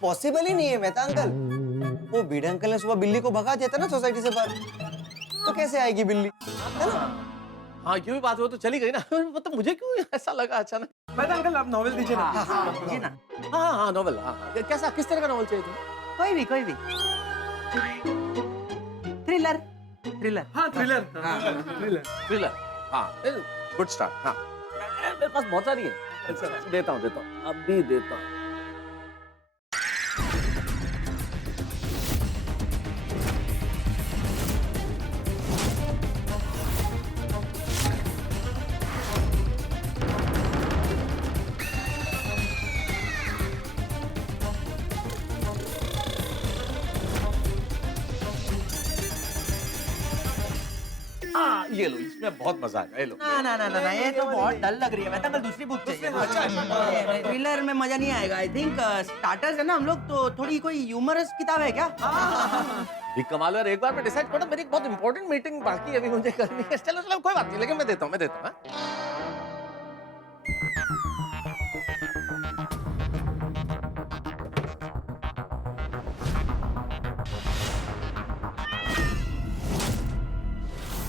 पॉसिबल ही नहीं है मेहता अंकल। वो बीड़े अंकल ने सुबह बिल्ली को भगा दिया था ना सोसाइटी से बाहर, तो कैसे आएगी बिल्ली, है ना? हाँ, क्यों भी बात हो तो चली गई ना। मतलब मुझे क्यों ऐसा लगा अचानक। मेहता अंकल आप नॉवेल दीजिए ना। जी ना। हाँ हाँ नॉवेल। हाँ कैसा, किस तरह का नॉवेल चाहिए तुम्हें? कोई भी, कोई भी। थ्रिलर। थ्रिलर। हाँ थ्रिलर। थ्रिलर। हाँ गुड स्टार्ट। हाँ मेरे पास बहुत सारी है। देता हूँ अभी देता हूँ। ये लो, इसमें बहुत मजा आएगा। ये लो। ना ना ना ना, ये तो बहुत डल लग रही है। मैं तो दूसरी बुक चाहिए। थ्रिलर में मजा नहीं आएगा। आई थिंक स्टार्टर्स है ना हम लोग, तो थोड़ी कोई ह्यूमरस किताब है क्या? भी कमाल है। एक बार मैं डिसाइड करो, मेरी एक बहुत इंपॉर्टेंट मीटिंग बाकी अभी मुझे करनी है। चलो चलो कोई बात नहीं, लेकिन मैं देता हूँ।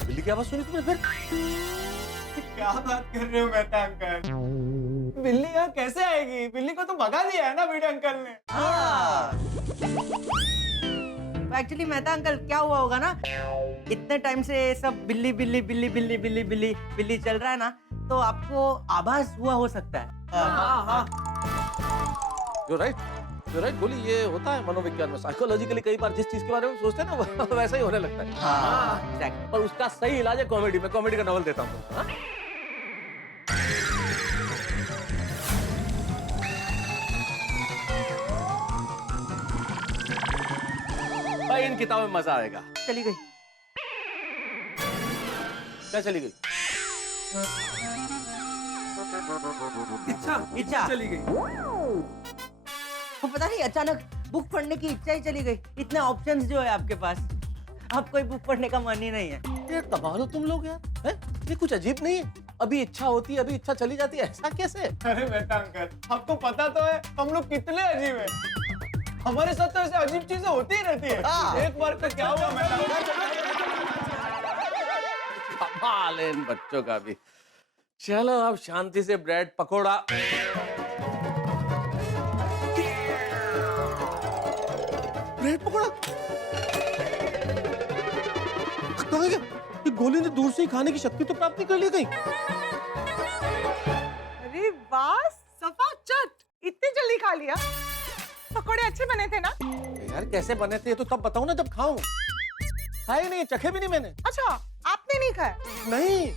बिल्ली की आवाज सुनी तुमने फिर? क्या बात कर रहे हो मेहता अंकल? बिल्ली यहाँ कैसे आएगी? बिल्ली को तो भगा दिया है ना बीड़े अंकल ने। एक्चुअली मेहता अंकल क्या हुआ होगा ना, इतने टाइम से सब बिल्ली बिल्ली बिल्ली बिल्ली बिल्ली बिल्ली बिल्ली चल रहा है ना, तो आपको आभास हुआ हो सकता है। You're right, बोली। ये होता है मनोविज्ञान में, साइकोलॉजिकली कई बार जिस चीज के बारे में सोचते हैं ना वो वैसा ही होने लगता है। हाँ, पर उसका सही इलाज है कॉमेडी में। कॉमेडी का नॉवल देता हूँ। हाँ? भाई इन किताबों में मजा आएगा। चली गई। क्या चली गई? इच्छा चली गई। वो पता नहीं, अचानक बुक पढ़ने की इच्छा ही चली गई। इतने ऑप्शंस जो है आपके पास, अब कोई बुक पढ़ने का मन ही नहीं है। ये कमाल हो तुम लोग यार, हैं? ये कुछ अजीब नहीं है। अभी इच्छा होती है, अभी इच्छा चली जाती है, ऐसा कैसे? अरे मेहता अंकल, आपको पता तो है हम लोग कितने अजीब हैं। हमारे साथ तो ऐसे अजीब चीजें होती ही रहती है। एक बार तो क्या हुआ मेहता अंकल? कमाल है इन बच्चों का भी। चलो अब शांति से ब्रेड पकोड़ा। ब्रेड पकोड़ा कहाँ गया? ये गोली ने दूर से ही खाने की शक्ति तो प्राप्त नहीं कर ली कहीं? अरे वाह, सफा चट, इतनी जल्दी खा लिया। पकोड़े अच्छे बने थे ना? यार कैसे बने थे तो तब बताओ ना जब खाऊं। खाए नहीं, चखे भी नहीं मैंने। अच्छा, आपने नहीं खाया? नहीं।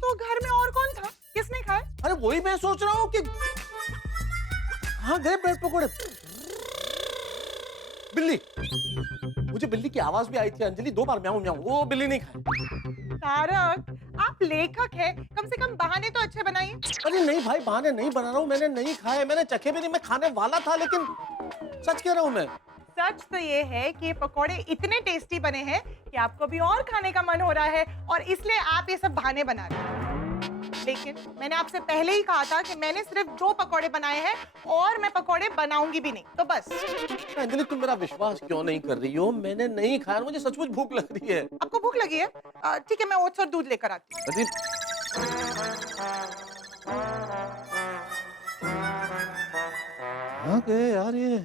तो घर में और कौन था? किसने खाया? अरे वही मैं सोच रहा हूँ कि हाँ गए ब्रेड पकोड़े। बिल्ली, मुझे बिल्ली की आवाज भी आई थी अंजलि, 2 बार म्याऊं म्याऊं, वो बिल्ली नहीं खाई। तारक, आप लेखक हैं, कम से कम बहाने तो अच्छे बनाइए। अरे नहीं भाई, बहाने नहीं बना रहा हूँ। मैंने नहीं खाए, मैंने चखे भी नहीं। मैं खाने वाला था, लेकिन सच कह रहा हूँ मैं। सच तो ये है कि ये पकोड़े इतने टेस्टी बने हैं कि आपको भी और खाने का मन हो रहा है, और इसलिए आप ये सब बहाने बना रहे हैं। लेकिन मैंने आपसे पहले ही कहा था कि मैंने सिर्फ 2 पकोड़े बनाए हैं और मैं पकोड़े बनाऊंगी भी नहीं, तो बस। अंजलि तुम मेरा विश्वास क्यों नहीं कर रही हो? मैंने नहीं खाया, मुझे सचमुच भूख लग रही है। आपको भूख लगी है? ठीक है, मैं ओट्स और दूध लेकर आती हूँ। कहाँ गए यार ये?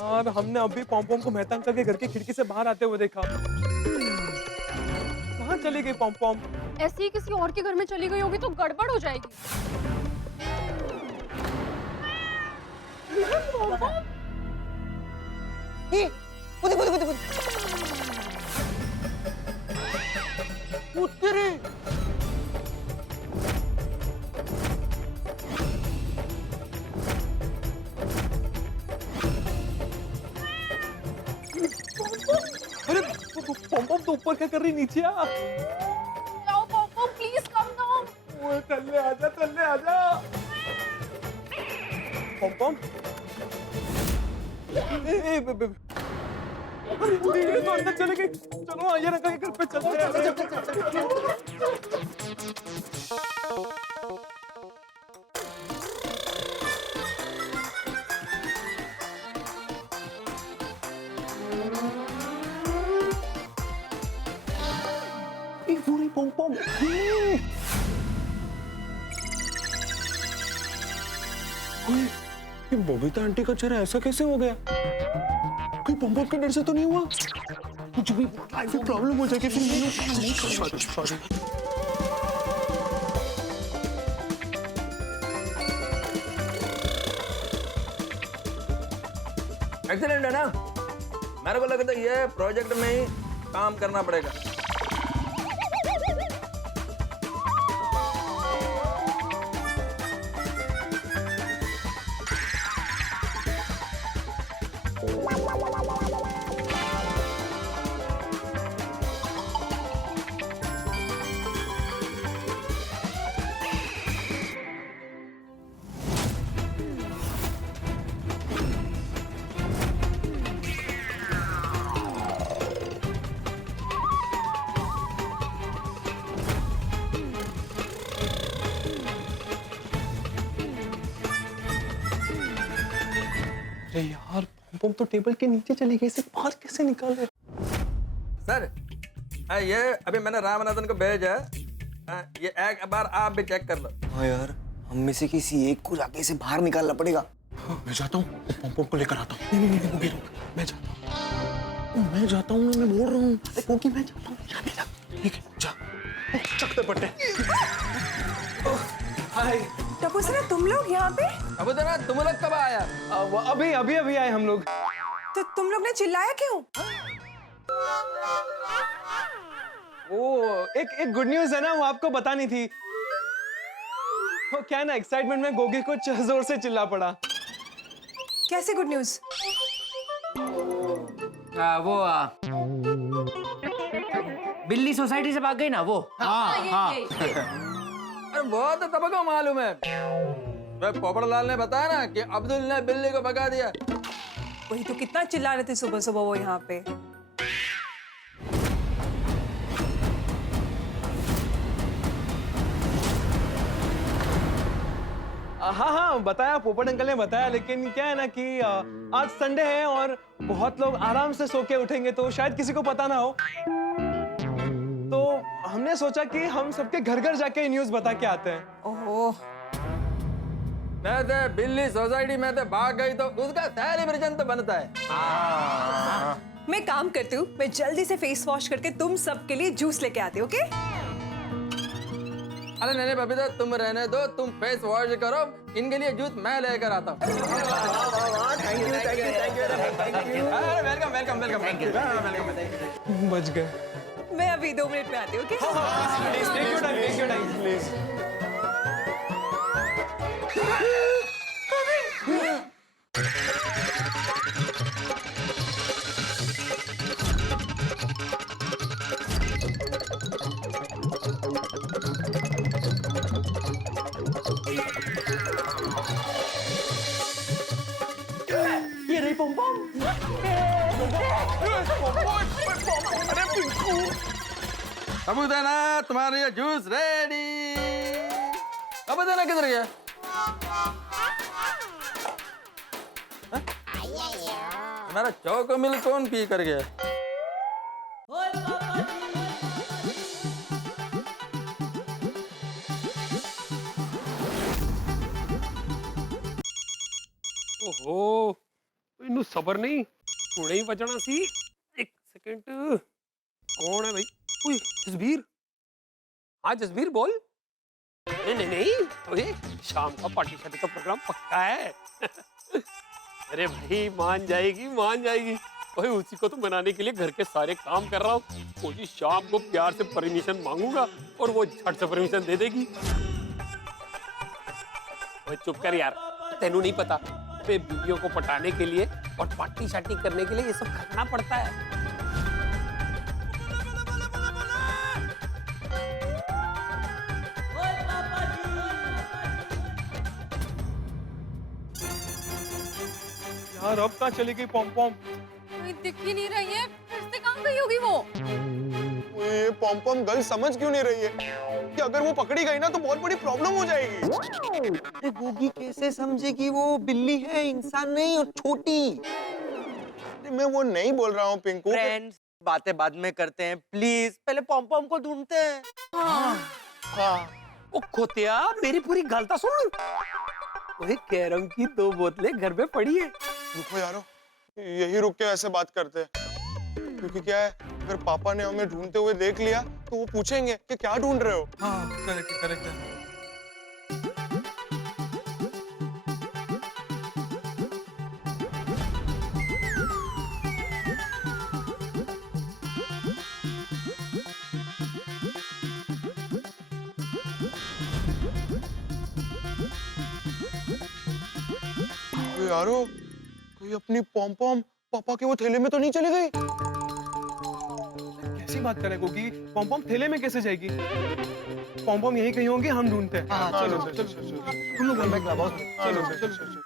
यार हमने अभी पॉम-पॉम को मेहता अंकल के घर की खिड़की से बाहर आते हुए देखा। कहाँ चली गई पॉम-पॉम? ऐसे ही किसी और के घर में चली गई होगी तो गड़बड़ हो जाएगी। ऊपर क्या कर रही, नीचे आ। जाओ पॉपो प्लीज कम डाउन। ओए थल्ले आजा। पॉम पॉम। ये तो अंदर चले गई। चलो ये रखा के घर पे चलते हैं। पॉम पॉम। ये बबीता आंटी का चेहरा ऐसा कैसे हो गया? कोई पॉम पॉम के डर से तो नहीं हुआ? कुछ भी प्रॉब्लम हो जाएगी फिर। सॉरी। एक्सीलेंट है ना? मेरे को लगता है ये प्रोजेक्ट में ही काम करना पड़ेगा। अरे यार पॉम तो टेबल के नीचे चली गई, इसे बाहर कैसे निकाले? सर ये अभी मैंने रामनाथन को भेजा है, ये एक बार आप भी चेक कर लो। हाँ यार, हम में से किसी एक को जाके इसे बाहर निकालना पड़ेगा। मैं जाता हूँ, पॉम पॉम को लेकर आता हूँ। नहीं, रुक, मैं जाता हूँ, मैं बोल रहा हूँ। क्योंकि मैं जाता हूँ, ठीक है, जा। चकते पट्टे। हाय टप्पू सर, तुम लोग यहाँ पे? अब तो ना तुम लोग कब आया? अभी आए हम लोग। तो तुम लोग ने चिल्लाया क्यों? वो एक गुड न्यूज़ है ना, वो आपको बतानी थी। वो क्या है ना, एक्साइटमेंट में गोगी कुछ जोर से चिल्ला पड़ा। कैसे गुड न्यूज़? बिल्ली सोसाइटी से भाग गई ना वो। हाँ। अरे बहुत तबको मालूम है। पोपटलाल ने बताया ना कि अब्दुल ने बिल्ली को भगा दिया। वही तो, कितना चिल्ला रहे थे सुबह सुबह वो यहाँ पे। हाँ बताया, पोपट अंकल ने बताया, लेकिन क्या है ना कि आज संडे है और बहुत लोग आराम से सो के उठेंगे, तो शायद किसी को पता ना हो। तो हमने सोचा कि हम सबके घर घर जाके न्यूज़ बता के आते हैं। ओहो, मैं तो बिल्ली सोसाइटी में तो भाग गई तो उसका सेलिब्रेशन तो बनता है। मैं काम करती हूँ, मैं जल्दी से फेस वॉश करके तुम सबके लिए जूस लेके आती हूँ, ओके? अरे नहीं बबीता, तुम रहने दो, तुम फेस वॉश करो, इनके लिए जूस मैं लेकर आता हूँ। वेलकम। बच गए। मैं अभी 2 मिनट में आती हूँ, okay? Take your time, please. ये रही पॉम पॉम। साबूदाना तुम्हारे लिए जूस रेडी। साबूदाना किधर गया? तुम्हारा चौको मिल्क कौन पी कर गया? ओहो, इन्नू सबर नहीं, थोड़े ही बचना सी। एक सेकंड, कौन है भाई? ओए जसबीर। हाँ जसबीर बोल। नहीं, ओए शाम का पार्टी शार्टी का प्रोग्राम पक्का है। अरे भाई मान जाएगी। ओए उसी को तो मनाने के लिए घर के सारे काम कर रहा हूँ। कोई शाम को प्यार से परमिशन मांगूंगा और वो झट से परमिशन दे देगी। ओए चुप कर यार, तेनू नहीं पता, बीवियों को पटाने के लिए और पार्टी शार्टी करने के लिए ये सब करना पड़ता है। यार अब कहाँ चली गई पॉम पॉम? कोई दिख ही नहीं रही है, फिर से कहाँ गई होगी वो? ये पॉम पॉम गर्ल समझ क्यों नहीं रही है कि अगर वो पकड़ी गई ना तो बहुत बड़ी प्रॉब्लम हो जाएगी। अरे गोगी कैसे समझेगी, वो बिल्ली है, इंसान नहीं, और छोटी। मैं वो नहीं बोल रहा हूँ पिंकू। फ्रेंड्स, बातें बाद में करते हैं प्लीज, पहले पॉम पॉम को ढूंढते हैं। हाँ। ओ खोतिया, मेरी पूरी गलता सुन। ओए कैरम की 2 बोतलें घर में पड़ी है। रुको यारो, यही रुक के ऐसे बात करते हैं, क्योंकि क्या है, अगर पापा ने हमें ढूंढते हुए देख लिया तो वो पूछेंगे कि क्या ढूंढ रहे हो। हाँ करेक्ट करेक्ट है। यारो, कोई अपनी पॉम पॉम पापा के वो थैले में तो नहीं चली गई? कैसी बात करे गोगी, पॉम पॉम थैले में कैसे जाएगी? पॉम पॉम यहीं कहीं होंगे, हम ढूंढते हैं। चलो चलो तुम लोग घर में क्लब हाउस में। चलो चलो।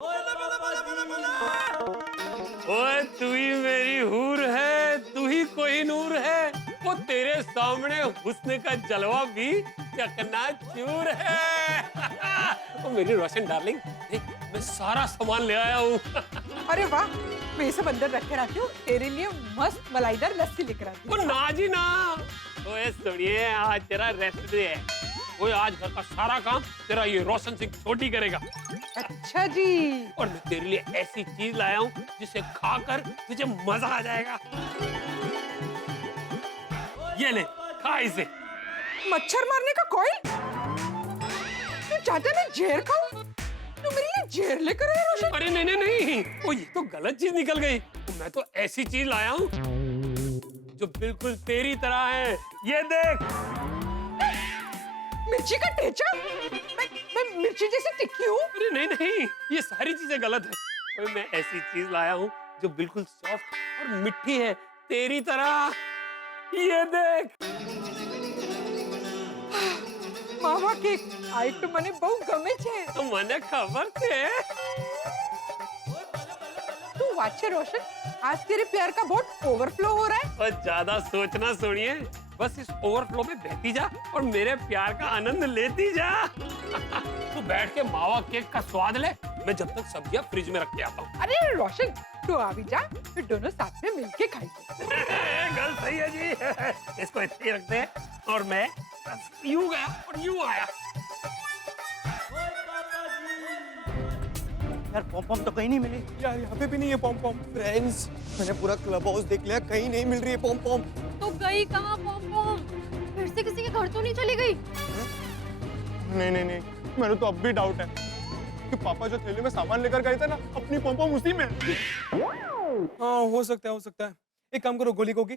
ओए तू ही मेरी हूर है, तू ही कोई नूर है, वो तेरे सामने हुस्न का जलवा भी चकनाचूर है। ओ मेरी रोशन डार्लिंग, देख मैं सारा सामान ले आया हूँ। अरे वाह, मैं ये सब अंदर रख के रखी हूँ, तेरे लिए मस्त मलाईदार लस्सी लेकर आती हूँ। ओ ना जी ना, ओए सुनिए आज तेरा रेस्ट डे है। ओए आज घर का सारा काम तेरा ये रोशन सिंह छोटी करेगा। अच्छा जी। और मैं तेरे लिए ऐसी चीज लाया हूँ जिसे खाकर तुझे मजा आ जाएगा। ये ले, खा इसे। मच्छर मारने का कॉइल? तू चाहता है मैं जहर खाऊं? तू मेरे लिए जहर लेकर आया रोशन? अरे नहीं नहीं नहीं, ओ ये तो गलत चीज निकल गई। मैं तो ऐसी चीज लाया हूँ जो बिल्कुल तेरी तरह है। ये देख, मिर्ची का टेचा? मैं मिर्ची जैसी तिखी हूँ? अरे नहीं नहीं, ये सारी चीजें गलत है। मैं ऐसी चीज लाया हूँ जो बिल्कुल सॉफ्ट और मिठी है, तेरी तरह। ये देख, मावा केक आई तो मने बहु गमे छे। तो मने खबर थे। तू वाचे रोशन, आज तेरे प्यार का बोट ओवरफ्लो हो रहा है। और ज्यादा सोचना सुनिए, बस इस ओवरफ्लो में बहती जा और मेरे प्यार का आनंद लेती जा। तू बैठ के मावा केक का स्वाद ले, मैं जब तक सब्जियां फ्रिज में रख के आता हूँ। अरे रोशन, तू आ भी जा, फिर दोनों साथ में मिलके खाएंगे। गल सही है जी। इसको इतने ही रखते हैं और मैं यूं गया और यूं आया। यार पॉम पॉम तो कहीं नहीं मिली। यार यहाँ पे भी नहीं है पॉम पॉम। फ्रेंड्स, मैंने पूरा क्लब हाउस देख लिया, कहीं नहीं मिल रही है पॉम पॉम। तो गई कहाँ पॉम पॉम? फिर से किसी के घर तो नहीं चली गई? नहीं नहीं नहीं, मेरे तो अब भी डाउट है कि पापा जो थैले में सामान लेकर गए थे ना, अपनी पॉम पॉम उसी में। हाँ हो सकता है, हो सकता है। एक काम करो गोली गोगी,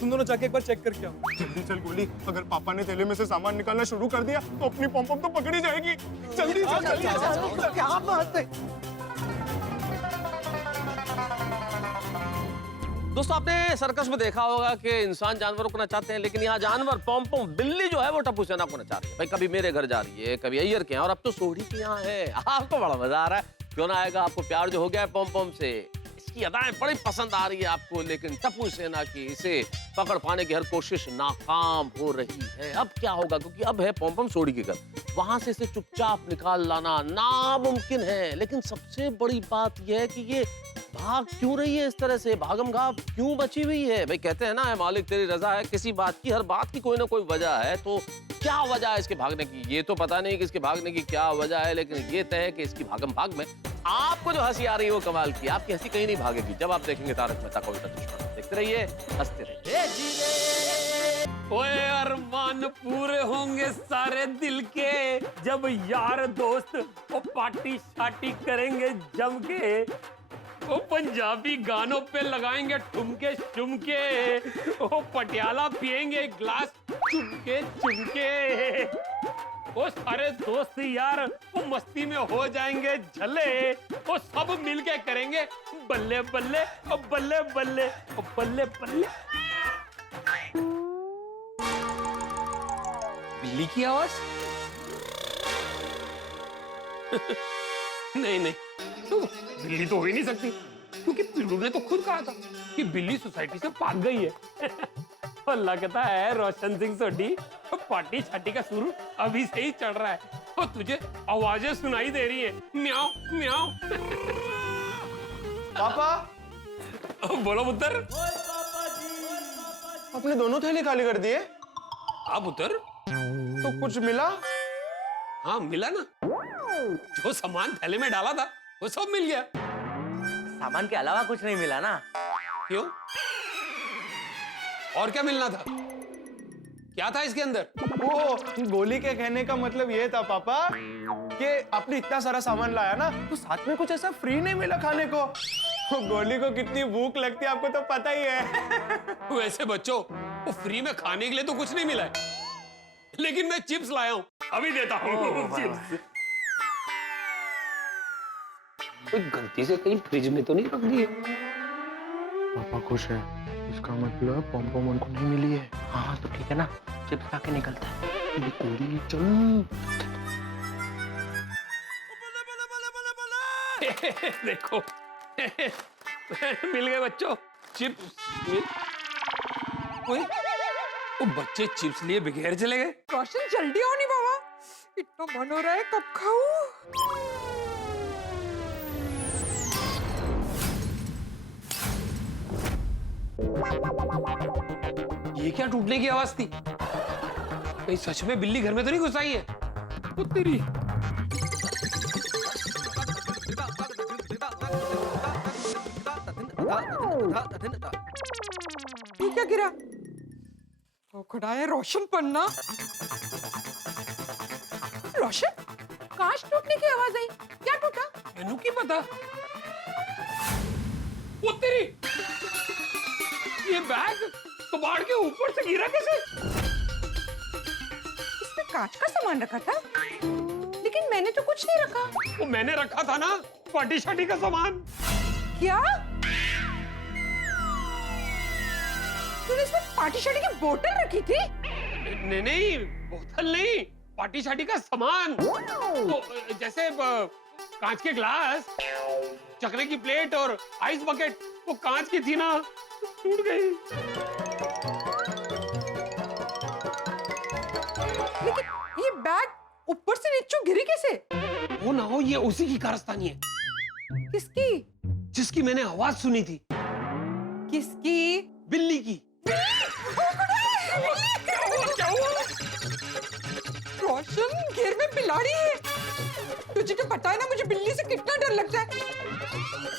तुम दोनों जाके एक बार चेक करके आओ। जल्दी चल गोली, अगर पापा ने थैले में से सामान निकालना शुरू कर दिया तो अपनी पॉम पॉम तो पकड़ी जाएगी। जल्दी चल जल्दी चल। क्या बात है। दोस्तों आपने सर्कस में देखा होगा कि इंसान जानवरों को नचाते हैं, लेकिन यहाँ जानवर पॉम पॉम बिल्ली जो है वो टप्पू सेना को नचा रही है। भाई कभी मेरे घर जा रही है, कभी अय्यर के यहाँ, और अब तो सोढ़ी के यहाँ है। आपको बड़ा मजा आ रहा है, क्यों ना आएगा? आपको प्यार जो हो गया है पॉम पॉम से, इसकी अदाएं बड़ी पसंद आ रही है आपको, लेकिन टप्पू सेना की इसे पकड़ पाने की हर कोशिश नाकाम हो रही है। अब क्या होगा? क्योंकि अब है पॉम पॉम सोढ़ी के घर, वहां से इसे चुपचाप निकाल लाना नामुमकिन है। लेकिन सबसे बड़ी बात यह है कि ये भाग क्यों रही है इस तरह से, भागम भाग क्यों बची हुई है? भाई कहते हैं ना, मालिक तेरी रजा है, किसी बात की, हर बात की कोई ना कोई वजह है। तो क्या वजह है इसके भागने की? ये तो पता नहीं कि इसके भागने की क्या वजह है, लेकिन ये तय है कि इसकी भागम भाग में आपको जो हंसी आ रही है वो कमाल की। आपकी हंसी कहीं नहीं भागेगी जब आप देखेंगे तारक मेहता का उल्टा चश्मा। देखते रहिए, हंसते रहिए। ओए अरमान पूरे होंगे सारे दिल के, जब यार दोस्त वो पार्टी शार्टी करेंगे जम के, वो पंजाबी गानों पे लगाएंगे ठुमके चुमके, वो पटियाला पिएंगे ग्लास चुमके चुमके, वो सारे दोस्त यार वो मस्ती में हो जाएंगे झले, वो सब मिलके करेंगे बल्ले बल्ले और बल्ले बल्ले और बल्ले बल्ले। बिल्ली की आवाज? नहीं नहीं, तो बिल्ली तो हो ही नहीं सकती, क्योंकि पिल्लू ने तो खुद कहा था कि बिल्ली सोसाइटी से भाग गई है। और लगता है रोशन सिंह सोढ़ी पार्टी छाटी का शुरू अभी से ही चढ़ रहा है और तुझे आवाजें सुनाई दे रही है, म्याऊ म्याऊ। पापा बोलो पुत्र। आपने दोनों थैले खाली कर दिए? हाँ पुत्र। तो कुछ मिला? हाँ मिला ना, जो सामान थैले में डाला था वो सब मिल गया। सामान के अलावा कुछ नहीं मिला ना? क्यों? और क्या मिलना था? क्या था इसके अंदर? वो गोली के कहने का मतलब ये था पापा कि आपने इतना सारा सामान लाया ना, तो साथ में कुछ ऐसा फ्री नहीं मिला खाने को। गोली को कितनी भूख लगती है आपको तो पता ही है। वैसे बच्चों, वो फ्री में खाने के लिए तो कुछ नहीं मिला है, लेकिन मैं चिप्स लाया हूँ, अभी देता हूँ चिप्स। कोई गलती से कहीं फ्रिज में तो नहीं रख दिए? पापा खुश है, इसका मतलब पॉम उनको नहीं मिली है। हाँ तो ठीक है ना, चिप्स खा के निकलता है। चल देखो मिल गए बच्चों चिप्स। ओए, वो बच्चे चिप्स लिए बगैर चले गए। रोशन जल्दी आओ नहीं बाबा, इतना मन हो रहा है कब खाऊं। ये क्या टूटने की आवाज थी? कहीं सच में बिल्ली घर में तो नहीं घुस आई है? वो तेरी। ये क्या गिरा? तो खड़ा है रोशन पन्ना। रोशन, कांच टूटने की आवाज आई, क्या टूटा? मैनू की पता। वो तेरी, ये बैग कबाड़ के ऊपर से गिरा कैसे? इसमें कांच का सामान रखा था, लेकिन मैंने तो कुछ नहीं रखा। वो मैंने रखा था ना, पार्टी शार्टी का सामान। क्या? तूने इसमें पार्टी शार्टी की बोतल रखी थी? नहीं नहीं, बोतल नहीं, पार्टी शार्टी का सामान। तो जैसे कांच के ग्लास, चखने की प्लेट और आइस बकेट, वो कांच की थी ना, टूट गई। लेकिन ये बैग ऊपर से नीचे गिरी कैसे? वो ना हो, ये उसी की कारस्तानी है। किसकी? जिसकी मैंने आवाज सुनी थी। किसकी? बिल्ली की। रोशन, घेर में बिलाड़ी है। तुझे तो पता है ना मुझे बिल्ली से कितना डर लगता है।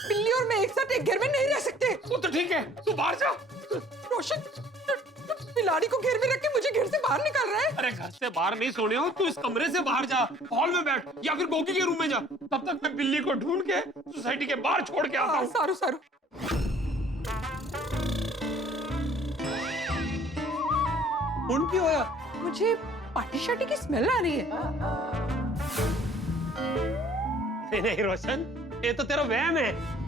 बिल्ली और मैं एक साथ एक घर में नहीं रह सकते। वो तो ठीक है, तू बाहर जा। रोशन, तू बिलाड़ी को घेर में रख के मुझे घर से बाहर निकाल रहा है। अरे घर से बाहर नहीं सोने हो, तू इस कमरे से बाहर जा, हॉल में बैठ या फिर गोगी के रूम में जा। तब तक मैं बिल्ली को ढूंढ के सोसाइटी के बाहर छोड़ के आता हूँ। सारू सारू। उनकी होया? मुझे पार्टी शार्टी की स्मेल आ रही है। नहीं नहीं रोशन, ये तो तेरा वहम है।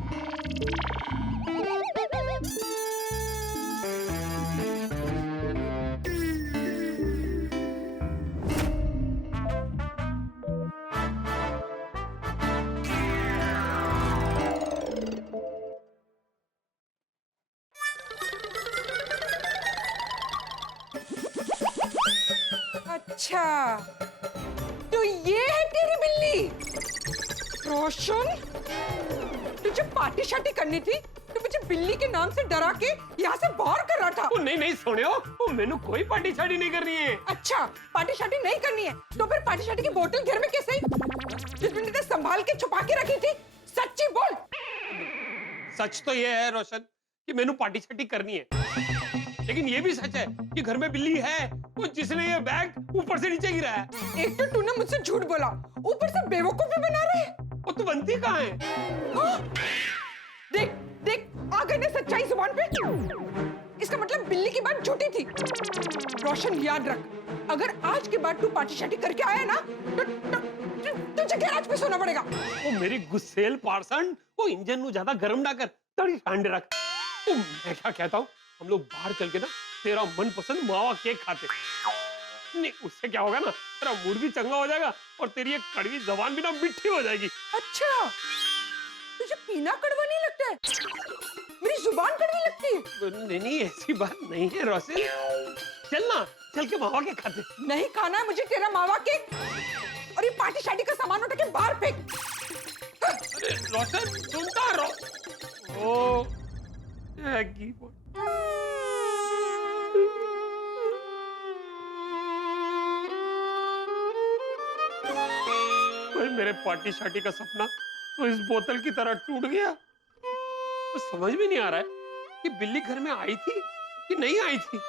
अच्छा, तो ये है तेरी बिल्ली। रोशन, तुझे पार्टी शार्टी करनी थी तो मुझे बिल्ली के नाम से डरा के यहाँ से बाहर कर रहा था। वो नहीं नहीं सोने हो, वो मैंने कोई पार्टी शार्टी नहीं करनी है। अच्छा, पार्टी शार्टी नहीं करनी है तो फिर पार्टी शार्टी की बोतल घर में कैसे आई? जिसमें तुमने संभाल के छुपा के रखी थी, सच्ची बोल। सच तो ये है रोशन कि मैंने पार्टी शार्टी करनी है, लेकिन ये भी सच है कि घर में बिल्ली है, वो जिसने ये बैग ऊपर से नीचे गिरा है। एक तो तूने मुझसे झूठ बोला, ऊपर से बेवकूफ भी बना रहे। वो तो बनती कहाँ है? हाँ? देख देख, आ गई ना सच्चाई जुबान पे। इसका मतलब बिल्ली की बात झूठी थी। रोशन याद रख, अगर आज के बाद तू पार्टी शार्टी करके आया ना तो तुझे गैराज पे सोना पड़ेगा। वो मेरी गुस्सेल पार्सन, वो इंजन नु ज्यादा गर्म ना कर, तड़ी ठंड रख। तो मैं क्या कहता हूँ, हम लोग बाहर चल के ना तेरा मनपसंद मावा केक खाते। नहीं, उससे क्या होगा ना, तेरा मूड भी चंगा हो जाएगा और तेरी एक कड़वी जबान भी ना मिठी हो जाएगी। अच्छा, पीना कड़वा नहीं लगता है? मेरी जुबान कड़वी लगती है? नहीं नहीं, ऐसी बात नहीं है रोशन। चल ना, चल के मावा के खाते। नहीं खाना है मुझे तेरा मावा केक, और ये पार्टी शादी का सामान उठा के बाहर फेंक। अरे रोशन, सुनता रहो। ओ भाई, मेरे पार्टी शार्टी का सपना तो इस बोतल की तरह टूट गया। तो समझ में नहीं आ रहा है कि बिल्ली घर में आई थी कि नहीं आई थी।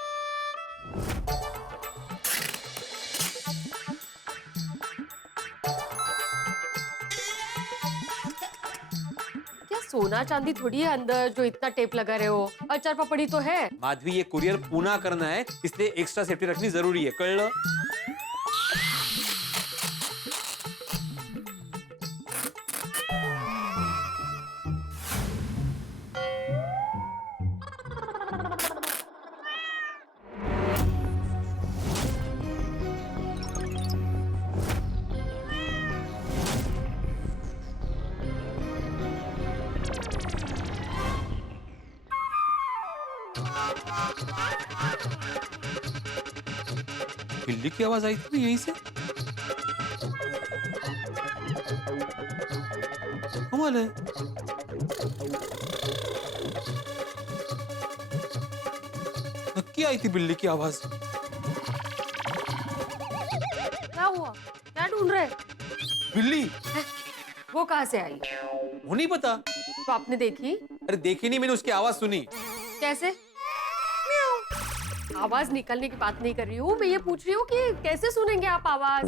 क्या सोना चांदी थोड़ी है अंदर जो इतना टेप लगा रहे हो? अचार पपड़ी तो है। माधवी, ये कुरियर पूना करना है, इसलिए एक्स्ट्रा सेफ्टी रखनी जरूरी है, कळलं? बिल्ली की आवाज आई थी यहीं से। कमाल है। नक्की आई थी बिल्ली की आवाज। क्या हुआ? क्या ढूंढ रहे? बिल्ली? वो कहाँ से आई? वो नहीं पता। तो आपने देखी? अरे देखी नहीं, मैंने उसकी आवाज सुनी। कैसे? आवाज निकलने की बात नहीं कर रही हूँ, मैं ये पूछ रही हूँ कि कैसे सुनेंगे आप आवाज?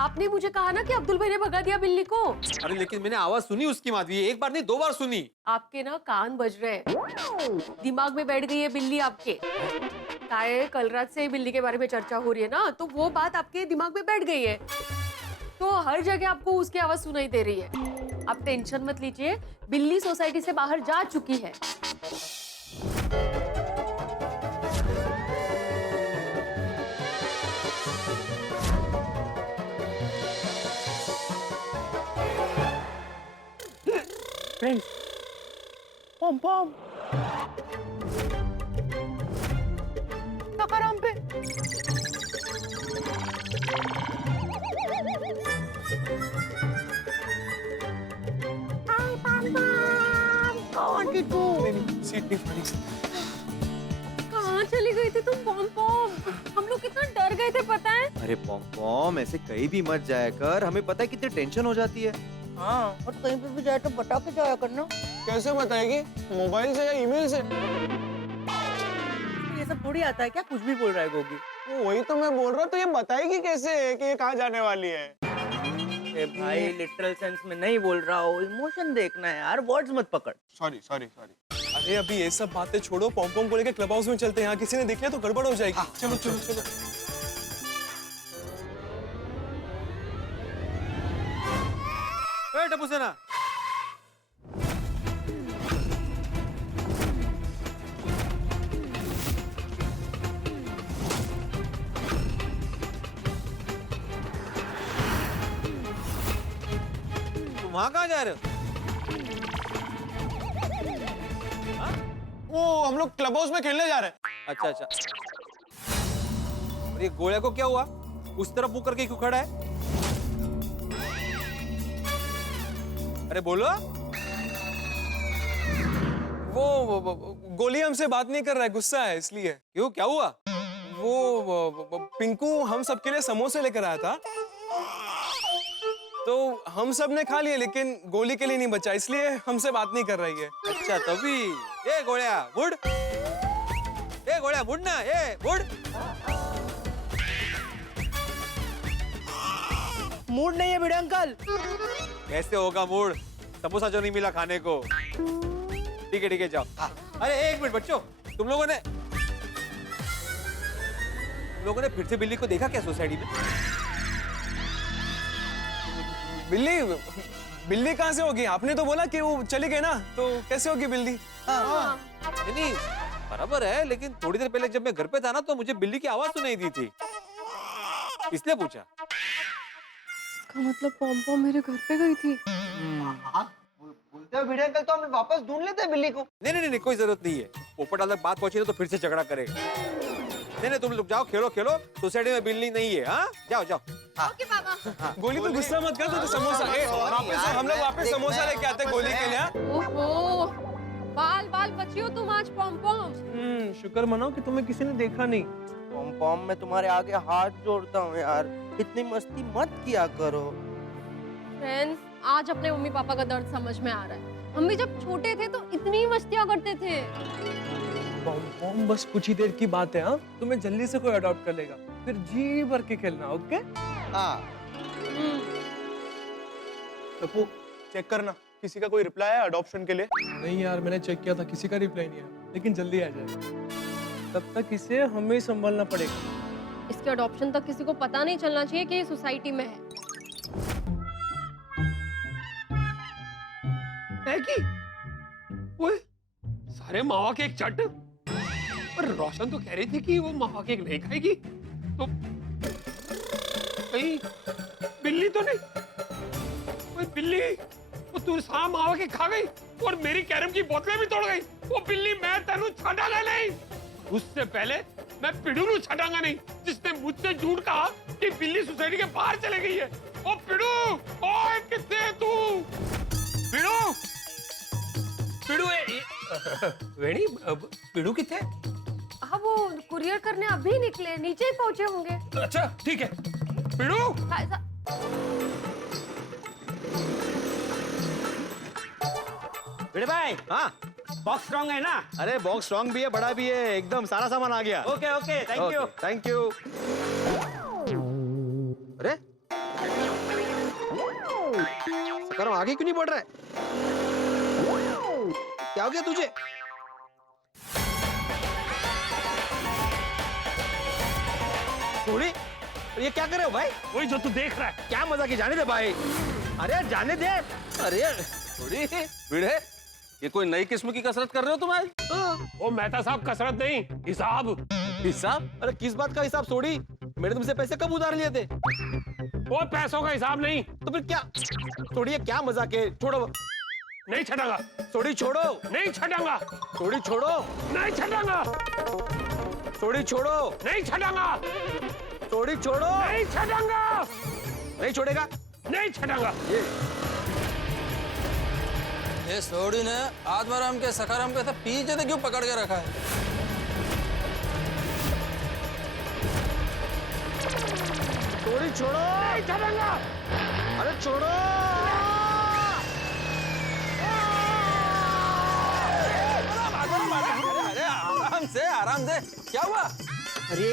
आपने मुझे कहा ना कि अब्दुल भाई ने भगा दिया बिल्ली को। अरे लेकिन मैंने आवाज सुनी उसकी, माधवी, एक बार नहीं 2 बार सुनी। आपके ना कान बज रहे हैं, दिमाग में बैठ गई है बिल्ली आपके। काय कल रात से बिल्ली के बारे में चर्चा हो रही है ना, तो वो बात आपके दिमाग में बैठ गई है, तो हर जगह आपको उसकी आवाज सुनाई दे रही है। आप टेंशन मत लीजिए, बिल्ली सोसाइटी से बाहर जा चुकी है। फ्रेंड्स, पॉम पॉम सकाराम पे कहाँ चली गई थी तुम पॉम पॉम? हम लोग कितना डर गए थे पता है? अरे पॉम पॉम, ऐसे कहीं भी मत जाया कर, हमें पता है कितनी टेंशन हो जाती है। हाँ, और कहीं पे भी जाए तो बता के जाया करना। कैसे बताएगी? मोबाइल से या ईमेल से? ये सब थोड़ी आता है क्या? कुछ भी बोल रहा है गोगी। वही तो मैं बोल रहा हूँ, तो ये बताएगी कैसे कि ये कहाँ जाने वाली है? ए भाई, लिटरल सेंस में नहीं बोल रहा हो, इमोशन देखना है यार, वर्ड्स मत पकड़। सॉरी। अरे अभी ये सब बातें छोड़ो, पॉम पॉम को लेकर क्लब हाउस में चलते हैं, यहाँ किसी ने देख लिया तो गड़बड़ हो जाएगी। चलो। टप्पू सेना, तुम वहां कहाँ जा रहे हो? वो हम लोग क्लब हाउस में खेलने जा रहे हैं। अच्छा। और ये गोया को क्या हुआ? उस तरफ मुंह करके क्यों खड़ा है? अरे बोलो। वो गोली हमसे बात नहीं कर रहा है, गुस्सा है इसलिए। क्यों, क्या हुआ? वो पिंकू हम सबके लिए समोसे लेकर आया था, तो हम सब ने खा लिए, लेकिन गोली के लिए नहीं बचा, इसलिए हमसे बात नहीं कर रही है। अच्छा तभी। ए गोळ्या मुड़, ए गोळ्या मुड़ ना, ए मुड़। मूड नहीं है भिड़े अंकल। कैसे होगा मूड? समोसा जो नहीं मिला खाने को। ठीक है जाओ। अरे एक मिनट बच्चों, तुम लोगों ने फिर से बिल्ली को देखा क्या सोसाइटी में? बिल्ली कहाँ से होगी? आपने तो बोला कि वो चली गई ना, तो कैसे होगी बिल्ली? नहीं बराबर है, लेकिन थोड़ी देर पहले जब मैं घर पे था ना, तो मुझे बिल्ली की आवाज सुनाई दी थी, इसलिए पूछा। इसका मतलब पॉम पॉम मेरे घर पे गई थी। तो भिड़े अंकल तो हम वापस ढूंढ लेते हैं बिल्ली को। नहीं, कोई जरूरत नहीं है। पोपटलाल तक बात पहुंची ना तो फिर से झगड़ा करेगा। नहीं, तुम लोग जाओ, खेलो। सोसाइटी में बिल्ली नहीं है। हाँ, जाओ। ओके पापा। गोली तो गुस्सा मत कर, तो समोसा हम लोग वापस समोसा लेके आते हैं गोली के लिए। ओहो, बाल बचियो तुम आज पॉम पॉम। शुक्र मनाओ कि तुम्हें किसी ने देखा नहीं। पॉम पॉम मैं तुम्हारे आगे हाथ जोड़ता हूँ यार, इतनी मस्ती मत किया करो। फ्रेंड्स, आज अपने मम्मी पापा का दर्द समझ में आ रहा है। हम भी जब छोटे थे तो इतनी मस्तियाँ करते थे। पॉम पॉम बस कुछ ही देर की बात है। हाँ, तुम्हें जल्दी से कोई अडॉप्ट कर लेगा, फिर जी भर के खेलना। ओके? हाँ। टप्पू, चेक करना किसी का कोई रिप्लाई है अडॉप्शन के लिए। नहीं यार, मैंने चेक किया था, किसी का रिप्लाई नहीं है, लेकिन जल्दी आ जाएगा। तब तक इसे हमें संभालना पड़ेगा। इसके अडॉप्शन तक किसी को पता नहीं चलना चाहिए कि ये सोसाइटी में है। मैगी, ओए, सारे मावा केक चट। पर रोशन तो कह रही थी कि वो मावा केक नहीं खाएगी, तो कहीं बिल्ली तो नहीं? ओए बिल्ली, वो तू सारा मावा केक खा गई और मेरी कैरम की बोतलें भी तोड़ गई। वो बिल्ली मैं तेनू छड़ागा नहीं। उससे पहले मैं पिड़ू नू छड़ागा नहीं, जिसने मुझसे झूठ कहा कि बिल्ली सोसाइटी के बाहर चले गई है। ओ पिड़ू, ओए कितने है तू? पिड़ू वेणी, पिड़ू कितने? हाँ, वो कुरियर करने अभी निकले, नीचे ही पहुंचे होंगे। अच्छा ठीक है। पिड़ू, भिड़े भाई। हाँ, बॉक्स स्ट्रॉन्ग है ना? अरे बॉक्स स्ट्रॉन्ग भी है, बड़ा भी है, एकदम सारा सामान आ गया। Okay, thank you. अरे सकरम आगे क्यों नहीं बढ़ रहा है? क्या हो गया तुझे? थोड़ी ये क्या कर रहे हो भाई? वही जो तू देख रहा है। क्या मजा की, जाने दे भाई। अरे जाने दे। अरे थोड़ी भिड़े, ये कोई नई किस्म की कसरत कर रहे हो तुम आज? वो मेहता साहब कसरत नहीं, हिसाब। अरे किस बात का हिसाब? सोड़ी, मैंने तुमसे पैसे कब उधार लिए थे? वो पैसों का हिसाब नहीं तो फिर क्या? सोड़ी ये क्या मजाक है? छोड़ो। नहीं छटांगा। सोड़ी छोड़ो। नहीं छटांगा। सोड़ी छोड़ो। नहीं छटांगा। सोड़ी छोड़ो। नहीं छटांगा। सोड़ी छोड़ो। नहीं छटांगा। नहीं छोड़ेगा? नहीं छटांगा। ये सोड़ी ने आत्माराम के सखाराम के साथ पीछे से क्यों पकड़ के रखा है? सोड़ी छोड़ो। नहीं छटांगा। अरे छोड़ो। अरे आराम से क्या हुआ? अरे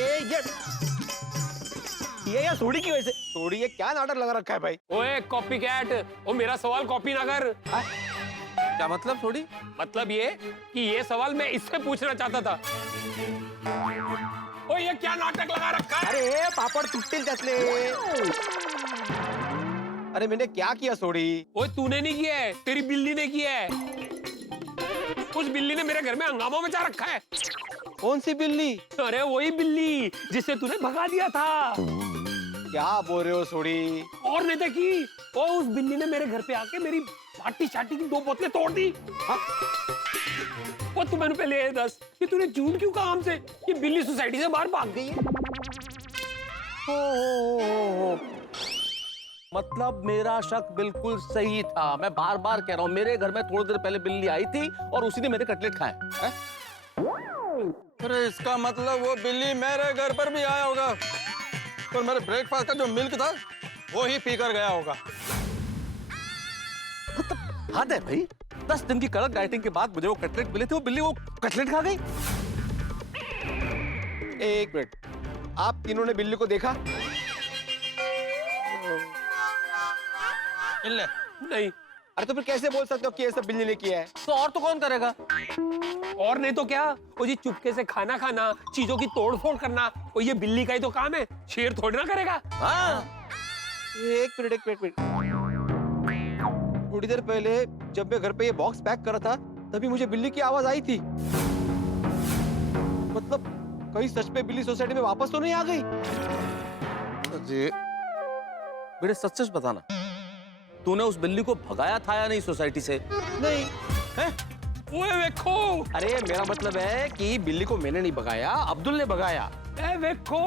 ये सोड़ी की वजह से। सोड़ी ये क्या नाटक लगा रखा है भाई? ओए कॉपी कैट, वो मेरा सवाल कॉपी ना कर। क्या मतलब थोड़ी? मतलब ये कि ये सवाल मैं इससे पूछना चाहता था। ओ ये क्या नाटक लगा रखा है? अरे पापड़ टूटतील त्यातले। अरे मैंने क्या किया सोड़ी? ओए तूने नहीं किया है, तेरी बिल्ली ने किया है। उस बिल्ली ने मेरे घर में हंगामा मचा रखा है। कौन सी बिल्ली? अरे वही बिल्ली जिसे तूने भगा दिया था। क्या बोल रहे हो सोड़ी? और नहीं देखी, ओ उस बिल्ली ने मेरे घर पे आके मेरी पार्टी शाटी की 2 बोतलें तोड़ दी। वो तू मैंने पहले ये दस कि तूने झूठ क्यों कहा हमसे कि बिल्ली सोसाइटी से बाहर भाग गई है? मतलब मेरा शक बिल्कुल सही था। मैं बार बार कह रहा हूँ, मेरे घर में थोड़ी देर पहले बिल्ली आई थी और उसी ने मेरे कटलेट खाए। अरे इसका मतलब वो बिल्ली मेरे घर पर भी आया होगा और मेरे ब्रेकफास्ट का जो मिल्क था वो ही पीकर गया होगा। हद है भाई, 10 दिन की कड़क डाइटिंग के बाद मुझे वो कटलेट मिले थे, वो बिल्ली वो कटलेट खा गई। एक मिनट, आप तीनों ने बिल्ली को देखा? नहीं। अरे तो फिर कैसे बोल सकते हो कि ये सब बिल्ली ने किया है? तो और तो कौन करेगा? और नहीं तो क्या, वो जी चुपके से खाना खाना, चीजों की तोड़फोड़ करना, वो ये बिल्ली का ही तो काम है, शेर थोड़ी ना करेगा। हाँ। एक मिनट। थोड़ी देर पहले जब मैं घर पे ये बॉक्स पैक कर रहा था, तभी मुझे बिल्ली की आवाज आई थी। मतलब कहीं सच में बिल्ली सोसाइटी में वापस तो नहीं आ गई? जी बेटे, सच सच बताना, तूने उस बिल्ली को भगाया था या नहीं सोसाइटी से? नहीं है? ओए देखो, अरे मेरा मतलब है कि बिल्ली को मैंने नहीं भगाया, अब्दुल ने भगाया। ए देखो,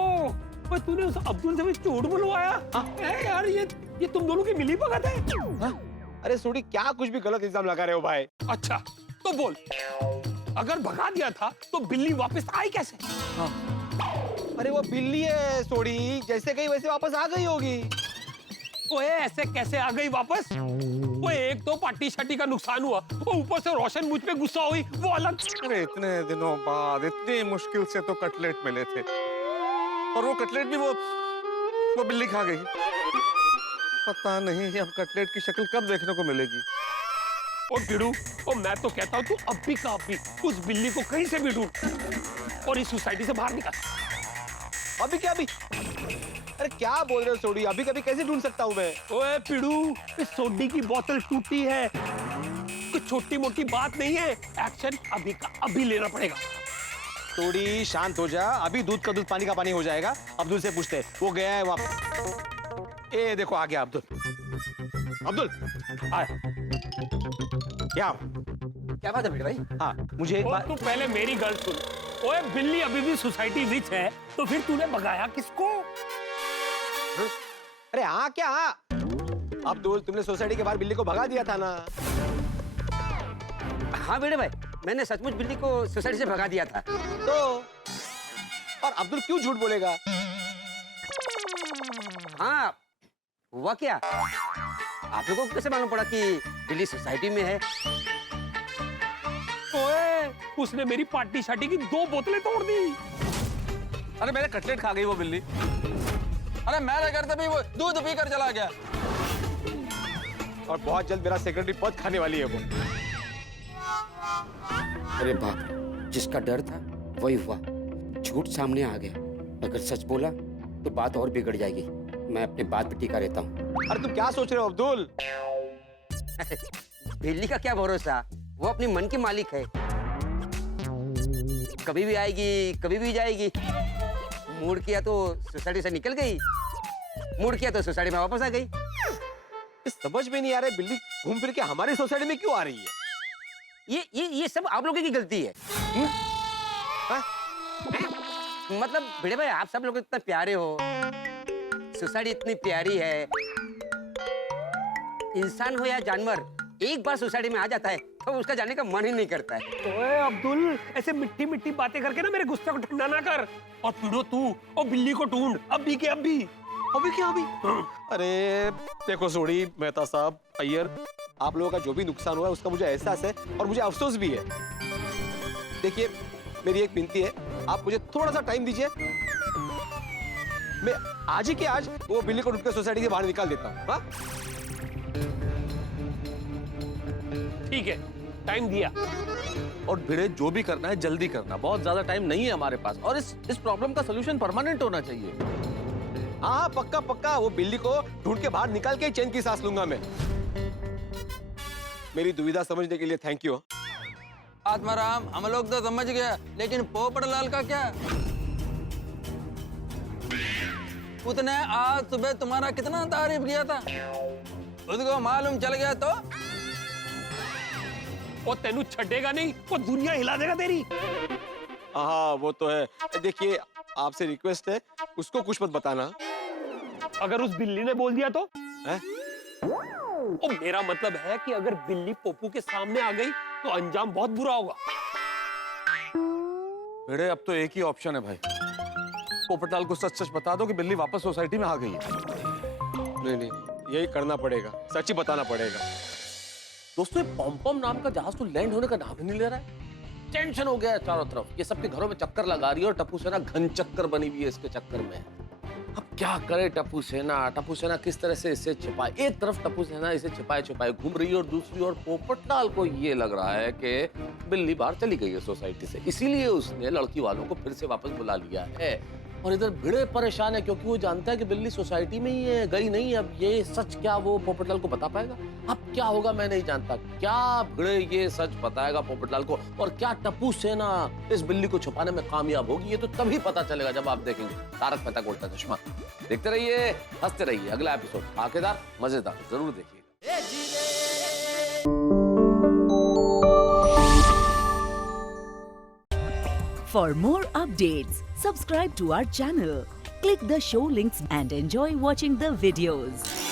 ओए तूने उस अब्दुल से भी झूठ बुलवाया? ए यार, ये तुम दोनों की मिली भगत है? अरे सोडी, क्या कुछ भी गलत इल्जाम लगा रहे हो भाई? अच्छा तो बोल, अगर भगा दिया था तो बिल्ली वापस आई कैसे? अरे वो बिल्ली है सोडी, जैसे गई वैसे वापस आ गई होगी। ओए ऐसे कैसे आ गई वापस? ओए एक तो पार्टी शार्टी का नुकसान हुआ, और ऊपर से रोशन मुझ पे गुस्सा हुई, वो अलग। अरे इतने दिनों बाद इतनी मुश्किल से तो कटलेट मिले थे, और वो कटलेट भी वो बिल्ली खा गई। पता नहीं अब कटलेट की शक्ल कब देखने को मिलेगी। और गिड़ू, और मैं तो कहता हूँ तू अभी का अभी उस बिल्ली को कहीं से भी ढूंढ और इस सोसाइटी से बाहर निकल। अभी क्या अभी? अरे क्या बोल रहे हो सोडी, अभी कभी कैसे ढूंढ सकता हूँ मैं? ओए पिड़ू, इस सोडी की बोतल टूटी है, कोई छोटी मोटी बात नहीं है, एक्शन अभी का अभी लेना पड़ेगा। सोडी शांत हो जा, अभी दूध का दूध पानी का पानी हो जाएगा। अब्दुल से पूछते, वो गया है वहां। ए देखो आ गया अब्दुल। अब्दुल आया। क्या बात है बेटे भाई? हाँ मुझे एक बात। तू पहले मेरी गल सुन। ओए बिल्ली अभी भी सोसाइटी विच है, तो फिर तूने भगाया किसको? अरे हाँ क्या हाँ? अब्दुल, तुमने सोसाइटी के बाहर बिल्ली को भगा दिया था ना? हाँ बेटे भाई, मैंने सचमुच बिल्ली को सोसाइटी से भगा दिया था। तो और अब्दुल क्यों झूठ बोलेगा? हाँ हुआ क्या? आप लोगों को कैसे मालूम पड़ा कि बिल्ली सोसाइटी में है? ओए उसने मेरी पार्टी शार्टी की 2 बोतलें तोड़ दी। अरे मेरे कटलेट खा गई वो बिल्ली। अरे मेरे घर से भी वो दूध पी कर चला गया। और बहुत जल्द मेरा सेक्रेटरी पद खाने वाली है वो। अरे बाप, जिसका डर था वही हुआ, झूठ सामने आ गया। अगर सच बोला तो बात और बिगड़ जाएगी। मैं अपनी बात पे टिका रहता हूँ। अरे तुम क्या सोच रहे हो अब्दुल? बिल्ली का क्या भरोसा, वो अपनी मन की मालिक है, कभी भी आएगी कभी भी जाएगी। मूड किया तो सोसाइटी से निकल गई, मूड किया तो सोसाइटी में वापस आ गई। समझ में नहीं आ रहा बिल्ली घूम फिर के हमारी सोसाइटी में क्यों आ रही है? ये सब आप लोगों की गलती है। मतलब भिड़े भाई, आप सब लोग इतना प्यारे हो, सोसाइटी इतनी प्यारी है, इंसान हो या जानवर एक बार सोसाइटी में आ जाता है तो उसका जाने का मन ही नहीं करता है। ओए अब्दुल, ऐसे मिट्टी मिट्टी बातें करके ना मेरे गुस्से को ठंडा ना कर। और पिड़ो तू और बिल्ली को ढूंढ, अभी के अभी। अभी क्या अभी? अरे देखो सोडी, मेहता साहब, अय्यर, आप लोगों का जो भी नुकसान हुआ है उसका मुझे एहसास है और मुझे अफसोस भी है। देखिए मेरी एक विनती है, आप मुझे थोड़ा सा टाइम दीजिए, मैं आज ही के आज वो बिल्ली को ढूंढ कर सोसाइटी से बाहर निकाल देता हूँ। हाँ ठीक है, टाइम दिया। और भिड़े जो भी करना है जल्दी करना, बहुत ज्यादा टाइम नहीं है हमारे पास, और इस प्रॉब्लम का सोल्यूशन परमानेंट होना चाहिए। हाँ पक्का पक्का, वो बिल्ली को ढूंढ के बाहर निकाल के चैन की सांस लूंगा मैं। मेरी दुविधा समझने के लिए थैंक यू। आत्माराम, हम लोग तो समझ गया, लेकिन पोपट लाल का क्या? उसने आज सुबह तुम्हारा कितना तारीफ किया था, उसको मालूम चल गया तो? वो तेनू छड़ेगा नहीं, वो दुनिया हिला देगा तेरी। हाँ वो तो है। देखिए आपसे रिक्वेस्ट है, उसको कुछ मत बताना। अगर उस बिल्ली ने बोल दिया तो? है? ओ, मेरा मतलब है कि अगर बिल्ली पोपू के सामने आ गई तो अंजाम बहुत बुरा होगा। भिड़े अब तो एक ही ऑप्शन है भाई, पोपटलाल को सच सच बता दो कि बिल्ली वापस सोसाइटी में आ गई है। नहीं, यही करना पड़ेगा, सच ही बताना पड़ेगा। दोस्तों ये पॉम-पॉम नाम का जहाज तो लैंड होने का नाम ही नहीं ले रहा है। टेंशन हो गया है चारों तरफ, ये सबके घरों में चक्कर लगा रही है और टप्पू सेना घन चक्कर बनी हुई है इसके चक्कर में। अब क्या करे टप्पू सेना किस तरह से इसे छिपाए? एक तरफ टप्पू सेना इसे छिपाए छिपाए घूम रही है और दूसरी ओर पोपटलाल को ये लग रहा है कि बिल्ली बाहर चली गई है सोसाइटी से, इसीलिए उसने लड़की वालों को फिर से वापस बुला लिया है। और इधर भिड़े परेशान है क्योंकि वो जानता है कि बिल्ली सोसाइटी में ही है, गई नहीं। अब ये सच क्या वो पोपटलाल को बता पाएगा? अब क्या होगा मैं नहीं जानता। क्या भिड़े ये सच बताएगा पोपटलाल को, और क्या टप्पू सेना इस बिल्ली को छुपाने में कामयाब होगी? ये तो तभी पता चलेगा जब आप देखेंगे तारक मेहता का उल्टा चश्मा। देखते रहिए, हंसते रहिए। अगला एपिसोड आखिरदार, मजेदार, जरूर देखिए। For more updates, subscribe to our channel, click the show links and enjoy watching the videos.